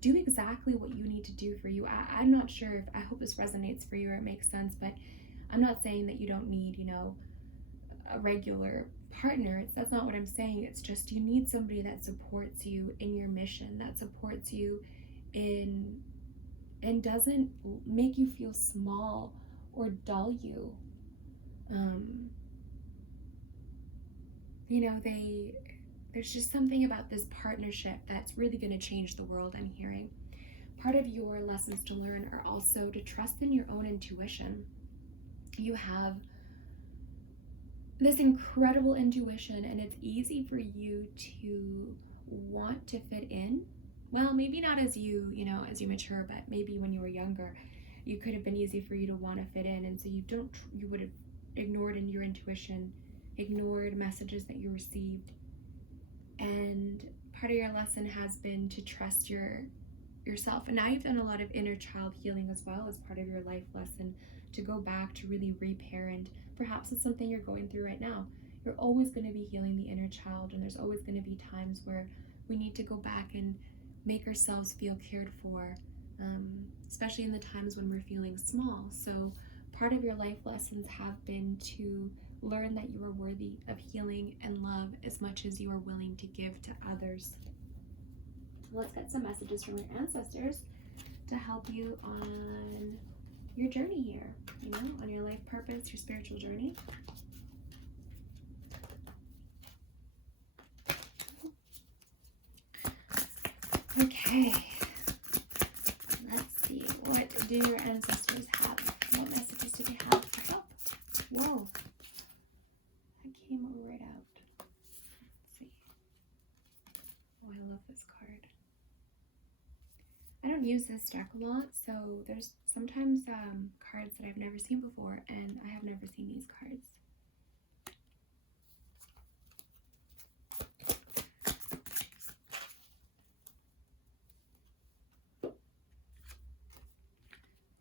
do exactly what you need to do for you. I'm not sure if, I hope this resonates for you or it makes sense, but I'm not saying that you don't need, a regular partner. That's not what I'm saying. It's just you need somebody that supports you in your mission, that supports you in and doesn't make you feel small or dull you. There's just something about this partnership that's really going to change the world, I'm hearing. Part of your lessons to learn are also to trust in your own intuition. You have this incredible intuition, and it's easy for you to want to fit in. Well, maybe not as you mature, but maybe when you were younger, you could have been easy for you to want to fit in, and so you would have ignored in your intuition, ignored messages that you received. And part of your lesson has been to trust yourself. And now you've done a lot of inner child healing as well as part of your life lesson, to go back to really reparent. Perhaps it's something you're going through right now. You're always going to be healing the inner child, and there's always going to be times where we need to go back and make ourselves feel cared for, especially in the times when we're feeling small. So part of your life lessons have been to learn that you are worthy of healing and love as much as you are willing to give to others. Let's get some messages from your ancestors to help you on your journey here, on your life purpose, your spiritual journey. Okay, let's see. What do your ancestors have? What messages do they have for help? Whoa, that came right out. Let's see. Oh, I love this card. I don't use this deck a lot, so there's sometimes cards that I've never seen before, and I have never seen these cards.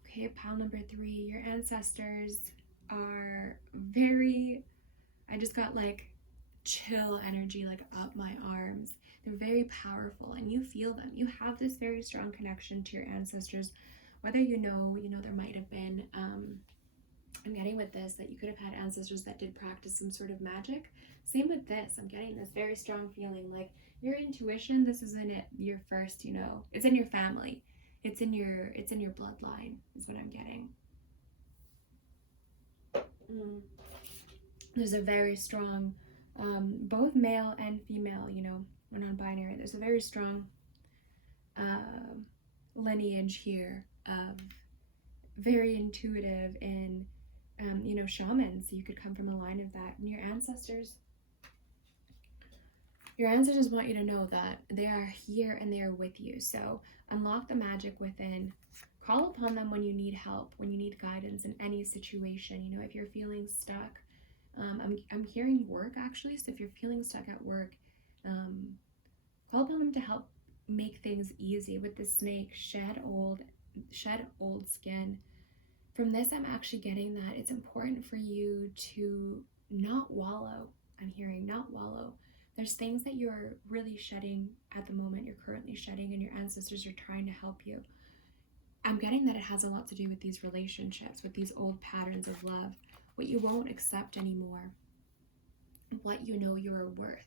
Okay, pile number 3. Your ancestors are very, I just got like chill energy like up my arms. They're very powerful, and you feel them. You have this very strong connection to your ancestors, whether there might have been, I'm getting with this that you could have had ancestors that did practice some sort of magic. Same with this. I'm getting this very strong feeling like your intuition, this isn't it your first, it's in your family. It's in your bloodline is what I'm getting. There's a very strong, both male and female, we're non-binary. There's a very strong lineage here of very intuitive and, shamans. You could come from a line of that. And your ancestors want you to know that they are here and they are with you. So unlock the magic within. Call upon them when you need help, when you need guidance in any situation. If you're feeling stuck, I'm hearing work actually. So if you're feeling stuck at work, call upon them to help make things easy. With the snake, shed old skin. From this, I'm actually getting that it's important for you to not wallow. I'm hearing not wallow. There's things that you're really shedding at the moment, you're currently shedding, and your ancestors are trying to help you. I'm getting that it has a lot to do with these relationships, with these old patterns of love, what you won't accept anymore, what you know you're worth.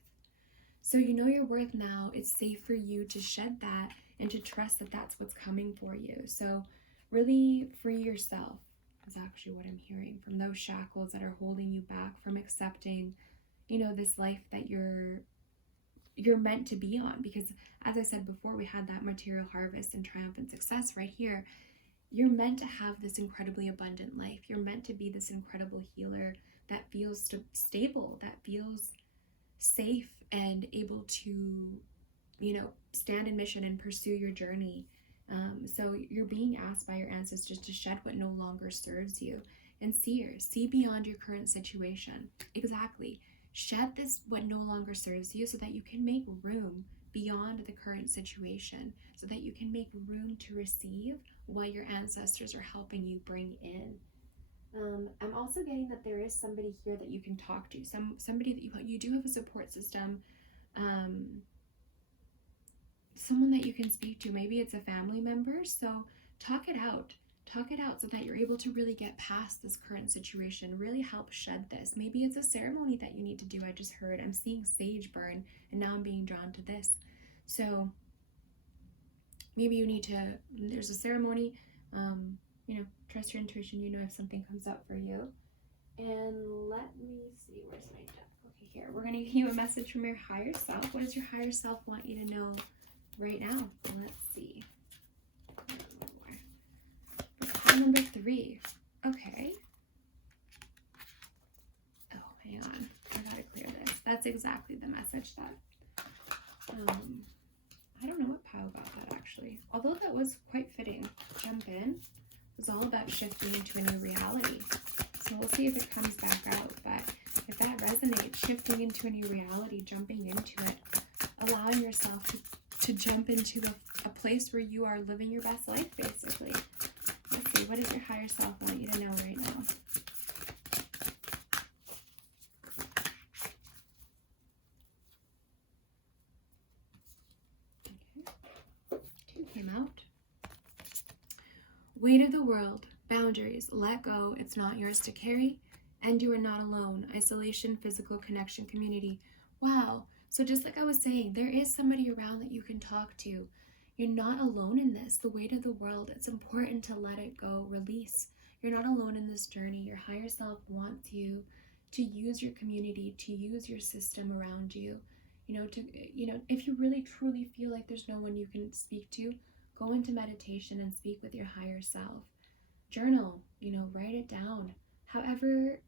So you know your worth now. It's safe for you to shed that and to trust that that's what's coming for you. So really free yourself is actually what I'm hearing, from those shackles that are holding you back from accepting, this life that you're meant to be on. Because as I said before, we had that material harvest and triumph and success right here. You're meant to have this incredibly abundant life. You're meant to be this incredible healer that feels stable, that feels safe and able to, stand in mission and pursue your journey. So you're being asked by your ancestors to shed what no longer serves you and see beyond your current situation. Exactly. Shed this what no longer serves you so that you can make room beyond the current situation, so that you can make room to receive what your ancestors are helping you bring in. I'm also getting that there is somebody here that you can talk to, somebody that you do have a support system. someone that you can speak to. Maybe it's a family member. So talk it out. Talk it out so that you're able to really get past this current situation, really help shed this. Maybe it's a ceremony that you need to do. I just heard, I'm seeing sage burn, and now I'm being drawn to this. So maybe you need to, there's a ceremony, you know, trust your intuition, you know if something comes up for you. And let me see, where's my deck? Okay, here. We're going to give you a message from your higher self. What does your higher self want you to know right now? Let's see. Pile number 3. Okay. Oh, hang on. I gotta clear this. That's exactly the message that, I don't know what pile got that actually. Although that was quite fitting. Jump in. It was all about shifting into a new reality. So we'll see if it comes back out. But if that resonates, shifting into a new reality, jumping into it, allowing yourself to jump into a place where you are living your best life, basically. Let's see, what does your higher self want you to know right now? Okay. 2 came out. Weight of the world, boundaries, let go, it's not yours to carry, and you are not alone. Isolation, physical connection, community. Wow. So just like I was saying, there is somebody around that you can talk to. You're not alone in this. The weight of the world, it's important to let it go, release. You're not alone in this journey. Your higher self wants you to use your community, to use your system around you. If you really truly feel like there's no one you can speak to, go into meditation and speak with your higher self. Journal, write it down. However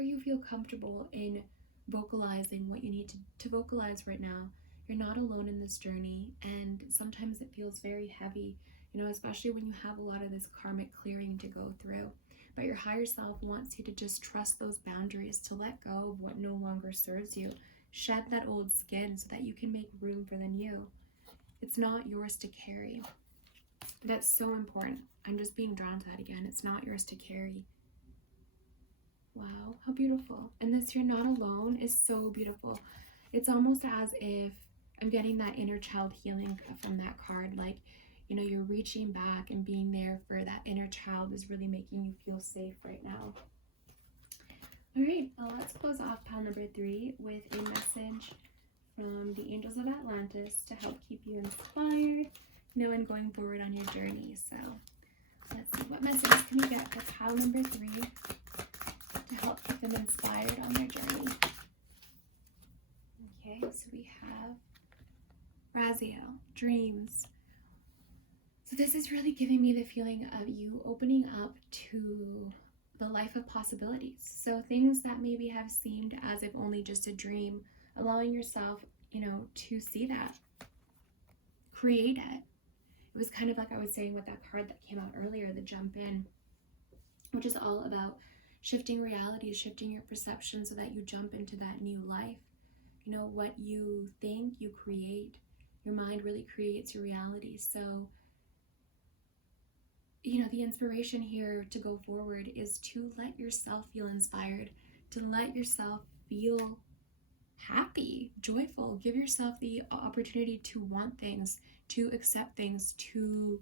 you feel comfortable in vocalizing what you need to vocalize right now. You're not alone in this journey, and sometimes it feels very heavy, especially when you have a lot of this karmic clearing to go through. But your higher self wants you to just trust those boundaries, to let go of what no longer serves you. Shed that old skin so that you can make room for the new. It's not yours to carry. That's so important. I'm just being drawn to that again. It's not yours to carry. Wow, how beautiful. And this "you're not alone" is so beautiful. It's almost as if I'm getting that inner child healing from that card. Like, you're reaching back and being there for that inner child is really making you feel safe right now. All right, let's close off pile number 3 with a message from the Angels of Atlantis to help keep you inspired, and going forward on your journey. So let's see, what messages can we get for pile number 3 to help keep them inspired on their journey? Okay, so we have Raziel, dreams. So this is really giving me the feeling of you opening up to the life of possibilities. So things that maybe have seemed as if only just a dream, allowing yourself, to see that, create it. It was kind of like I was saying with that card that came out earlier, the jump in, which is all about shifting reality, shifting your perception so that you jump into that new life. What you think, you create. Your mind really creates your reality. So, the inspiration here to go forward is to let yourself feel inspired, to let yourself feel happy, joyful. Give yourself the opportunity to want things, to accept things, to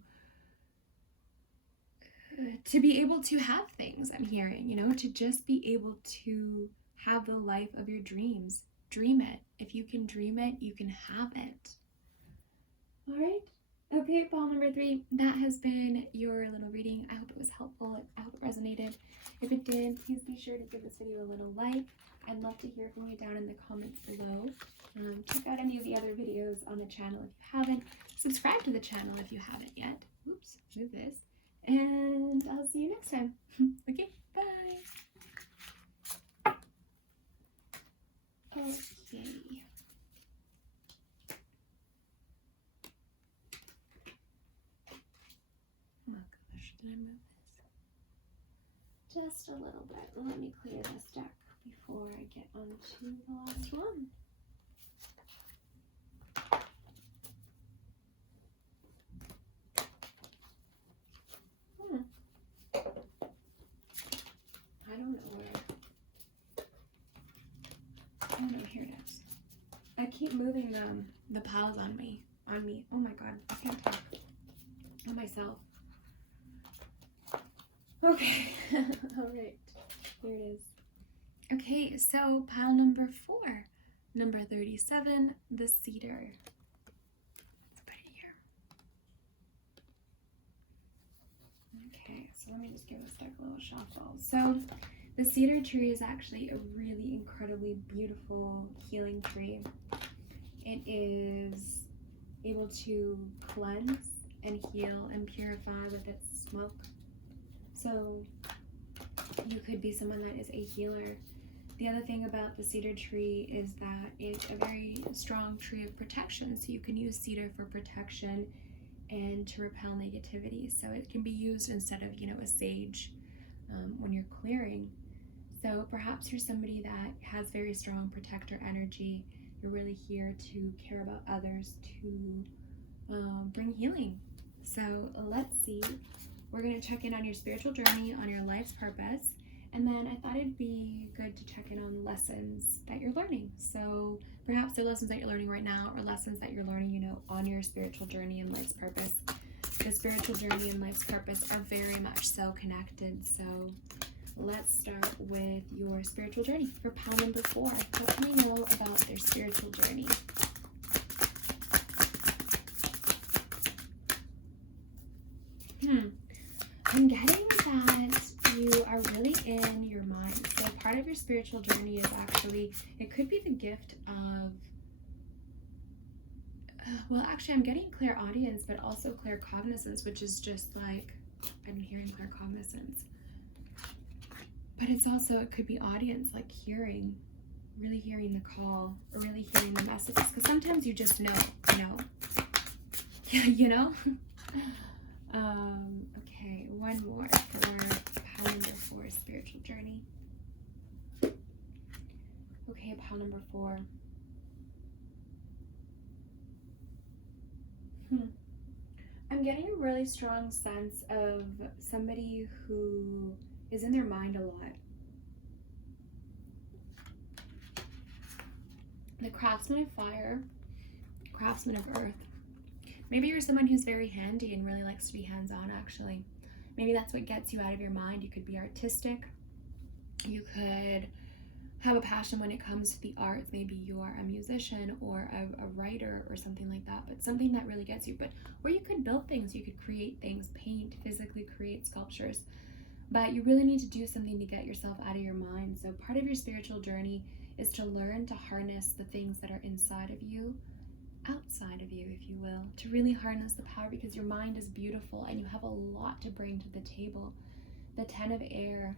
be able to have things. I'm hearing, to just be able to have the life of your dreams. Dream it. If you can dream it, you can have it. All right. Okay, pile number 3. That has been your little reading. I hope it was helpful. I hope it resonated. If it did, please be sure to give this video a little like. I'd love to hear from you down in the comments below. Check out any of the other videos on the channel if you haven't. Subscribe to the channel if you haven't yet. Oops, move this. And I'll see you next time. Okay, bye. Okay. Oh gosh, did I move this? Just a little bit. Let me clear this deck before I get on to the last one. I don't know where. Oh no, here it is. I keep moving the piles on me. on me. Oh my god, I can't talk on myself. Okay, alright, here it is. Okay, so pile number 4, number 37, the Cedar. Let's put it here. Okay, so let me just give this deck a little shuffle. So the cedar tree is actually a really incredibly beautiful healing tree. It is able to cleanse and heal and purify with its smoke. So you could be someone that is a healer. The other thing about the cedar tree is that it's a very strong tree of protection. So you can use cedar for protection and to repel negativity. So it can be used instead of, a sage when you're clearing. So perhaps you're somebody that has very strong protector energy. You're really here to care about others, to bring healing. So let's see. We're going to check in on your spiritual journey, on your life's purpose, and then I thought it'd be good to check in on lessons that you're learning. So perhaps they're lessons that you're learning right now, or lessons that you're learning, on your spiritual journey and life's purpose. The spiritual journey and life's purpose are very much so connected. So let's start with your spiritual journey for pile number 4. What can we know about their spiritual journey? I'm getting that you are really in your mind. So part of your spiritual journey is actually, it could be the gift of, I'm getting clairaudience, but also claircognizance, which is just like, I'm hearing claircognizance. But it's also, it could be audience, like hearing, really hearing the call, or really hearing the messages. Because sometimes you just know. Okay, one more for pile number 4, spiritual journey. Okay, pile number 4. I'm getting a really strong sense of somebody who is in their mind a lot. The craftsman of fire, craftsman of earth. Maybe you're someone who's very handy and really likes to be hands-on, actually. Maybe that's what gets you out of your mind. You could be artistic. You could have a passion when it comes to the arts. Maybe you are a musician or a writer or something like that, but something that really gets you. Or you could build things. You could create things, paint, physically create sculptures. But you really need to do something to get yourself out of your mind. So part of your spiritual journey is to learn to harness the things that are inside of you, outside of you, if you will, to really harness the power, because your mind is beautiful and you have a lot to bring to the table. The 10 of air.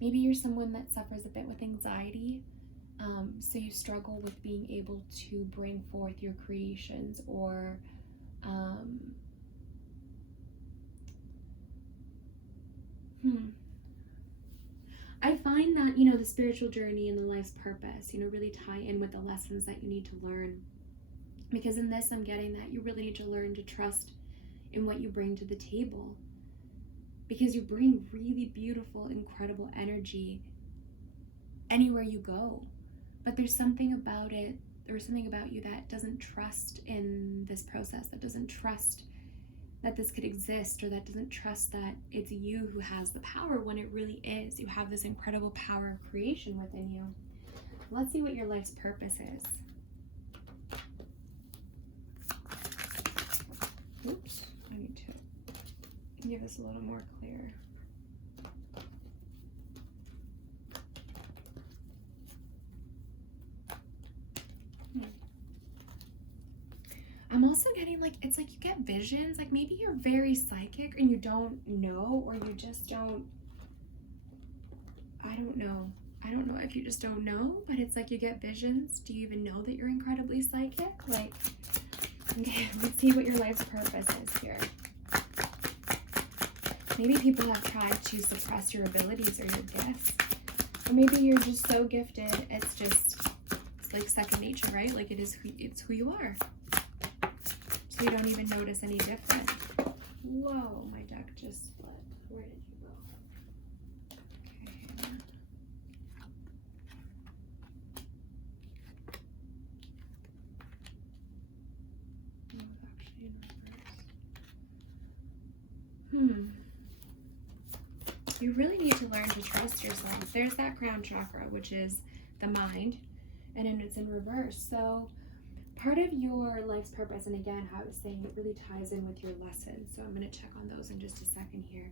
Maybe you're someone that suffers a bit with anxiety, so you struggle with being able to bring forth your creations, or I find that, the spiritual journey and the life's purpose, really tie in with the lessons that you need to learn. Because in this, I'm getting that you really need to learn to trust in what you bring to the table. Because you bring really beautiful, incredible energy anywhere you go. But there's something about it, there's something about you that doesn't trust in this process, that doesn't trust that this could exist, or that doesn't trust that it's you who has the power, when it really is. You have this incredible power of creation within you. Let's see what your life's purpose is. Oops, I need to give this a little more clear. I'm also getting it's like you get visions, like maybe you're very psychic and you don't know, or you just don't, I don't know if you just don't know, but it's like you get visions. Do you even know that you're incredibly psychic? Okay, let's see what your life's purpose is here. Maybe people have tried to suppress your abilities or your gifts. Or maybe you're just so gifted, it's like second nature, right? Like it's who you are. So you don't even notice any different. Whoa, my deck just split. Where did you go? Okay. in reverse. You really need to learn to trust yourself. There's that crown chakra, which is the mind, and then it's in reverse. So part of your life's purpose, and again, how I was saying, it really ties in with your lessons. So I'm going to check on those in just a second here.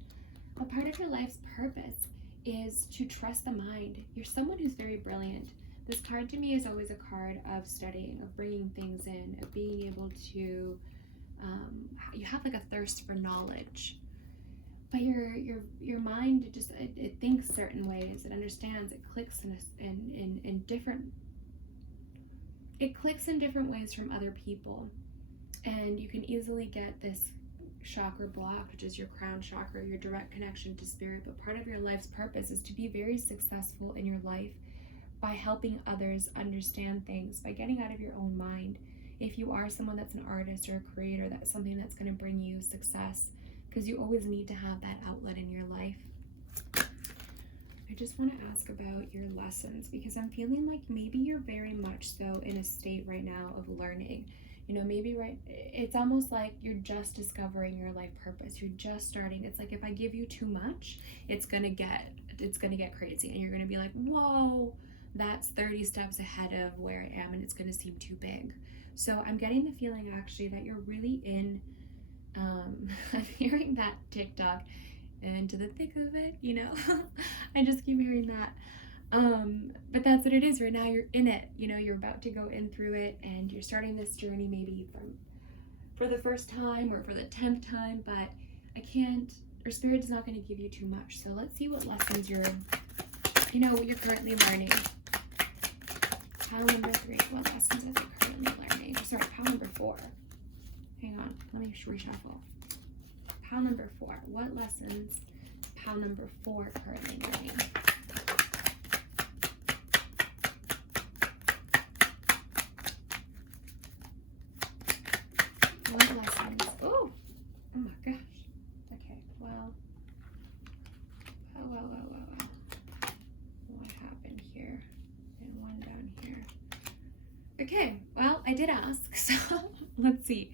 But part of your life's purpose is to trust the mind. You're someone who's very brilliant. This card to me is always a card of studying, of bringing things in, of being able to, you have like a thirst for knowledge. But your mind, it thinks certain ways, it understands, it clicks in different ways from other people. And you can easily get this chakra blocked, which is your crown chakra, your direct connection to spirit. But part of your life's purpose is to be very successful in your life by helping others understand things, by getting out of your own mind. If you are someone that's an artist or a creator, that's something that's going to bring you success, because you always need to have that outlet in your life. I just want to ask about your lessons, because I'm feeling like maybe you're very much so in a state right now of learning. You know, maybe it's almost like you're just discovering your life purpose. You're just starting. It's like if I give you too much, it's gonna get crazy, and you're gonna be like, whoa, that's 30 steps ahead of where I am, and it's gonna seem too big. So I'm getting the feeling actually that you're really in, I'm hearing that TikTok, into the thick of it, you know. I just keep hearing that. But that's what it is right now. You're in it, you know, you're about to go in through it, and you're starting this journey maybe for the first time or for the 10th time, but Spirit is not going to give you too much. So let's see what lessons you're currently learning. Pile number 3, what lessons are they currently learning? Sorry, pile number 4. Hang on, let me reshuffle. Pile number 4, what lessons pile number 4 currently learning? What lessons? Oh my gosh. Okay, well. What happened here? And one down here. Okay, well, I did ask, so let's see.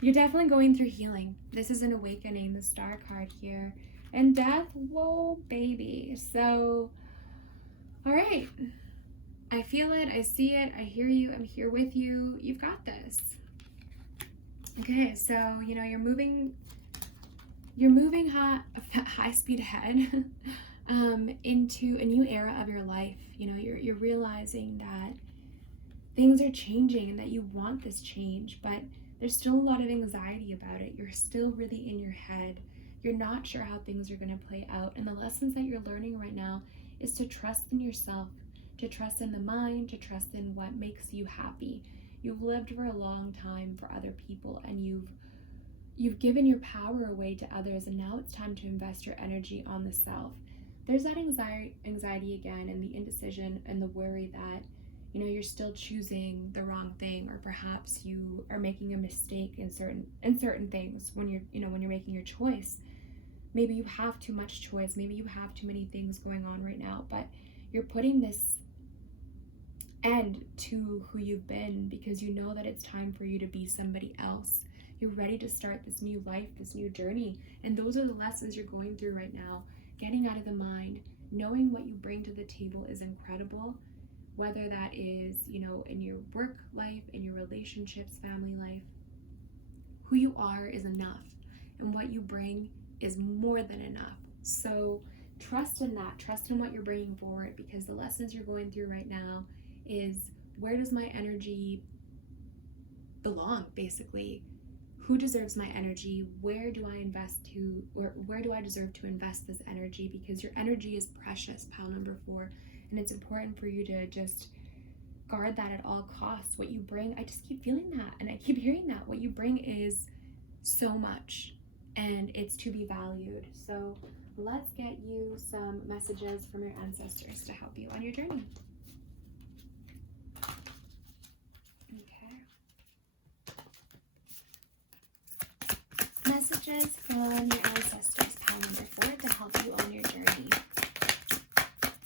You're definitely going through healing. This is an awakening, the star card here. And death, whoa, baby. So, all right. I feel it, I see it, I hear you, I'm here with you. You've got this. Okay, so, you know, you're moving high speed ahead into a new era of your life. You know, you're realizing that things are changing and that you want this change, but there's still a lot of anxiety about it. You're still really in your head. You're not sure how things are going to play out. And the lessons that you're learning right now is to trust in yourself, to trust in the mind, to trust in what makes you happy. You've lived for a long time for other people, and you've given your power away to others, and now it's time to invest your energy on the self. There's that anxiety again, and the indecision and the worry that, you know, you're still choosing the wrong thing, or perhaps you are making a mistake in certain things when you're making your choice. Maybe you have too much choice, maybe you have too many things going on right now, but you're putting this end to who you've been because you know that it's time for you to be somebody else. You're ready to start this new life, this new journey, and those are the lessons you're going through right now. Getting out of the mind, knowing what you bring to the table is incredible. Whether that is, you know, in your work life, in your relationships, family life, who you are is enough, and what you bring is more than enough. So trust in that, trust in what you're bringing forward, because the lessons you're going through right now is, where does my energy belong, basically? Who deserves my energy? Where do I invest to, or where do I deserve to invest this energy? Because your energy is precious, pile number 4. And it's important for you to just guard that at all costs. What you bring, I just keep feeling that, and I keep hearing that. What you bring is so much, and it's to be valued. So let's get you some messages from your ancestors to help you on your journey. Okay. Messages from your ancestors, pile number 4, to help you on your journey.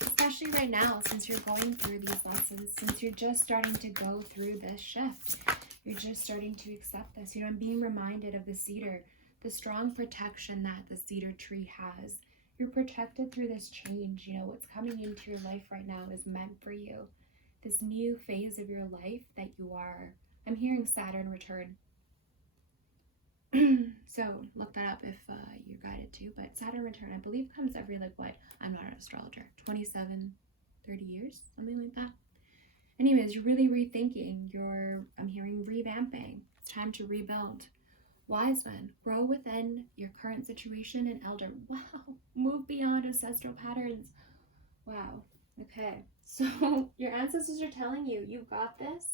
Especially right now, since you're going through these lessons, since you're just starting to go through this shift. You're just starting to accept this. You know, I'm being reminded of the cedar, the strong protection that the cedar tree has. You're protected through this change. You know, what's coming into your life right now is meant for you. This new phase of your life that you are, I'm hearing Saturn return. So look that up if you're guided to, but Saturn return, I believe, comes every, like, what? I'm not an astrologer. 27, 30 years, something like that. Anyways, you're really rethinking. I'm hearing revamping. It's time to rebuild. Wise men, grow within your current situation and elder. Wow. Move beyond ancestral patterns. Wow. Okay. So your ancestors are telling you, you've got this,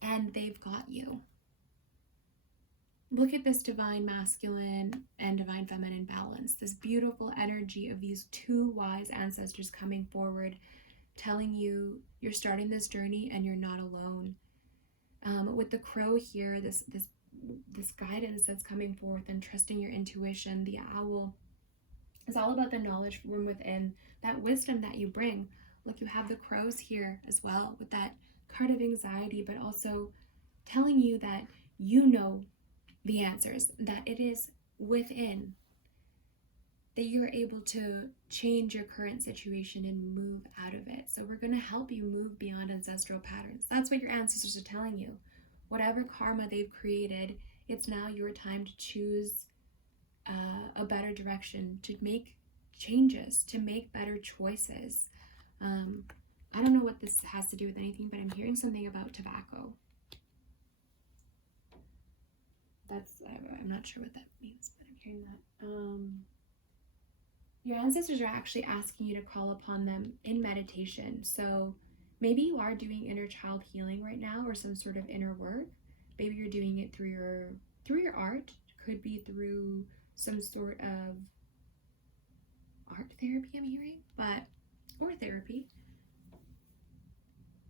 and they've got you. Look at this divine masculine and divine feminine balance. This beautiful energy of these two wise ancestors coming forward, telling you you're starting this journey and you're not alone. With the crow here, this guidance that's coming forth and trusting your intuition. The owl is all about the knowledge from within, that wisdom that you bring. Look, you have the crows here as well with that card of anxiety, but also telling you that you know the answers, that it is within, that you're able to change your current situation and move out of it. So we're going to help you move beyond ancestral patterns. That's what your ancestors are telling you. Whatever karma they've created, it's now your time to choose a better direction, to make changes, to make better choices. I don't know what this has to do with anything, but I'm hearing something about tobacco. I'm not sure what that means, but I'm hearing that. Your ancestors are actually asking you to call upon them in meditation. So maybe you are doing inner child healing right now, or some sort of inner work. Maybe you're doing it through your art. Could be through some sort of art therapy, I'm hearing, or therapy.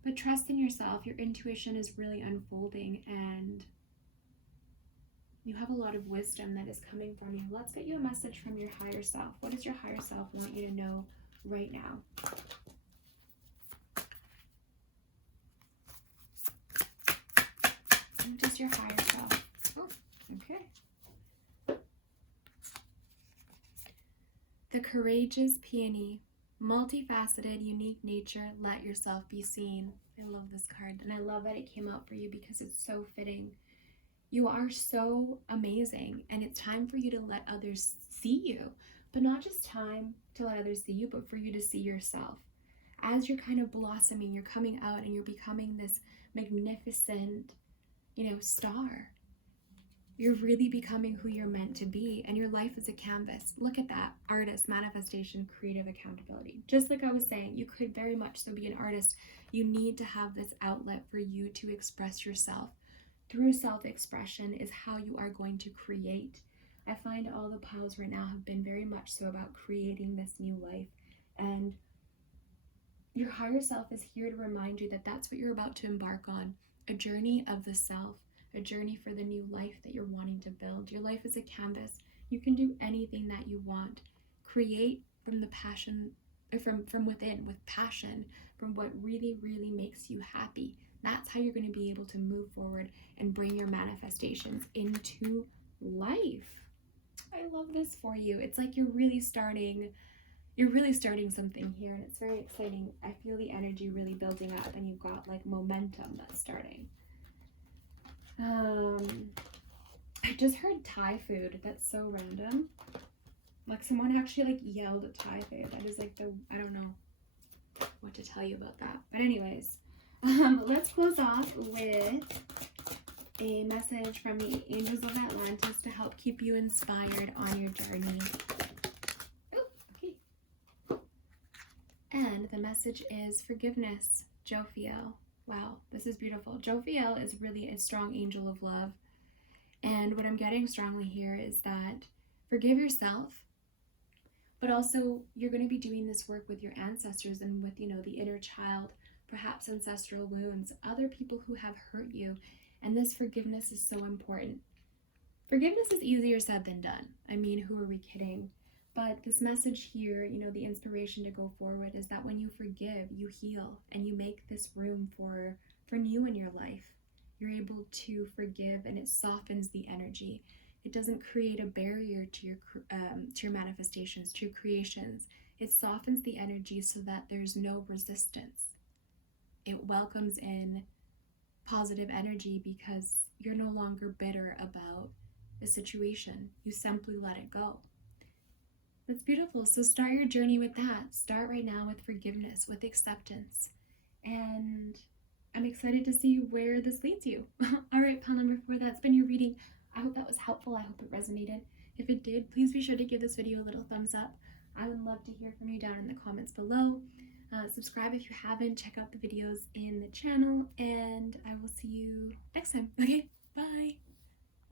But trust in yourself. Your intuition is really unfolding, and you have a lot of wisdom that is coming from you. Let's get you a message from your higher self. What does your higher self want you to know right now? What does your higher self? Oh, okay. The courageous peony, multifaceted, unique nature, let yourself be seen. I love this card, and I love that it came out for you because it's so fitting. You are so amazing, and it's time for you to let others see you, but not just time to let others see you, but for you to see yourself. As you're kind of blossoming, you're coming out and you're becoming this magnificent, star. You're really becoming who you're meant to be, and your life is a canvas. Look at that. Artist, manifestation, creative accountability. Just like I was saying, you could very much so be an artist. You need to have this outlet for you to express yourself. Through self-expression is how you are going to create. I find all the piles right now have been very much so about creating this new life. And your higher self is here to remind you that that's what you're about to embark on. A journey of the self, a journey for the new life that you're wanting to build. Your life is a canvas. You can do anything that you want. Create from the passion, or from within, with passion, from what really, really makes you happy. That's how you're going to be able to move forward and bring your manifestations into life. I love this for you. It's like you're really starting something here, and it's very exciting. I feel the energy really building up, and you've got like momentum that's starting. I just heard Thai food. That's so random. Like someone actually yelled at Thai food. That is I don't know what to tell you about that. But anyways, let's close off with a message from the Angels of Atlantis to help keep you inspired on your journey. Oh, okay. And the message is forgiveness, Jophiel. Wow, this is beautiful. Jophiel is really a strong angel of love. And what I'm getting strongly here is that forgive yourself, but also you're going to be doing this work with your ancestors and with, the inner child, perhaps ancestral wounds, other people who have hurt you. And this forgiveness is so important. Forgiveness is easier said than done. I mean, who are we kidding? But this message here, the inspiration to go forward is that when you forgive, you heal, and you make this room for new in your life. you're able to forgive, and it softens the energy. It doesn't create a barrier to your manifestations, to your creations. It softens the energy so that there's no resistance. It welcomes in positive energy because you're no longer bitter about the situation. You simply let it go. That's beautiful. So start your journey with that. Start right now with forgiveness, with acceptance. And I'm excited to see where this leads you. All right, pile number 4, that's been your reading. I hope that was helpful. I hope it resonated. If it did, please be sure to give this video a little thumbs up. I would love to hear from you down in the comments below. Subscribe if you haven't. Check out the videos in the channel, and I will see you next time. Okay, bye.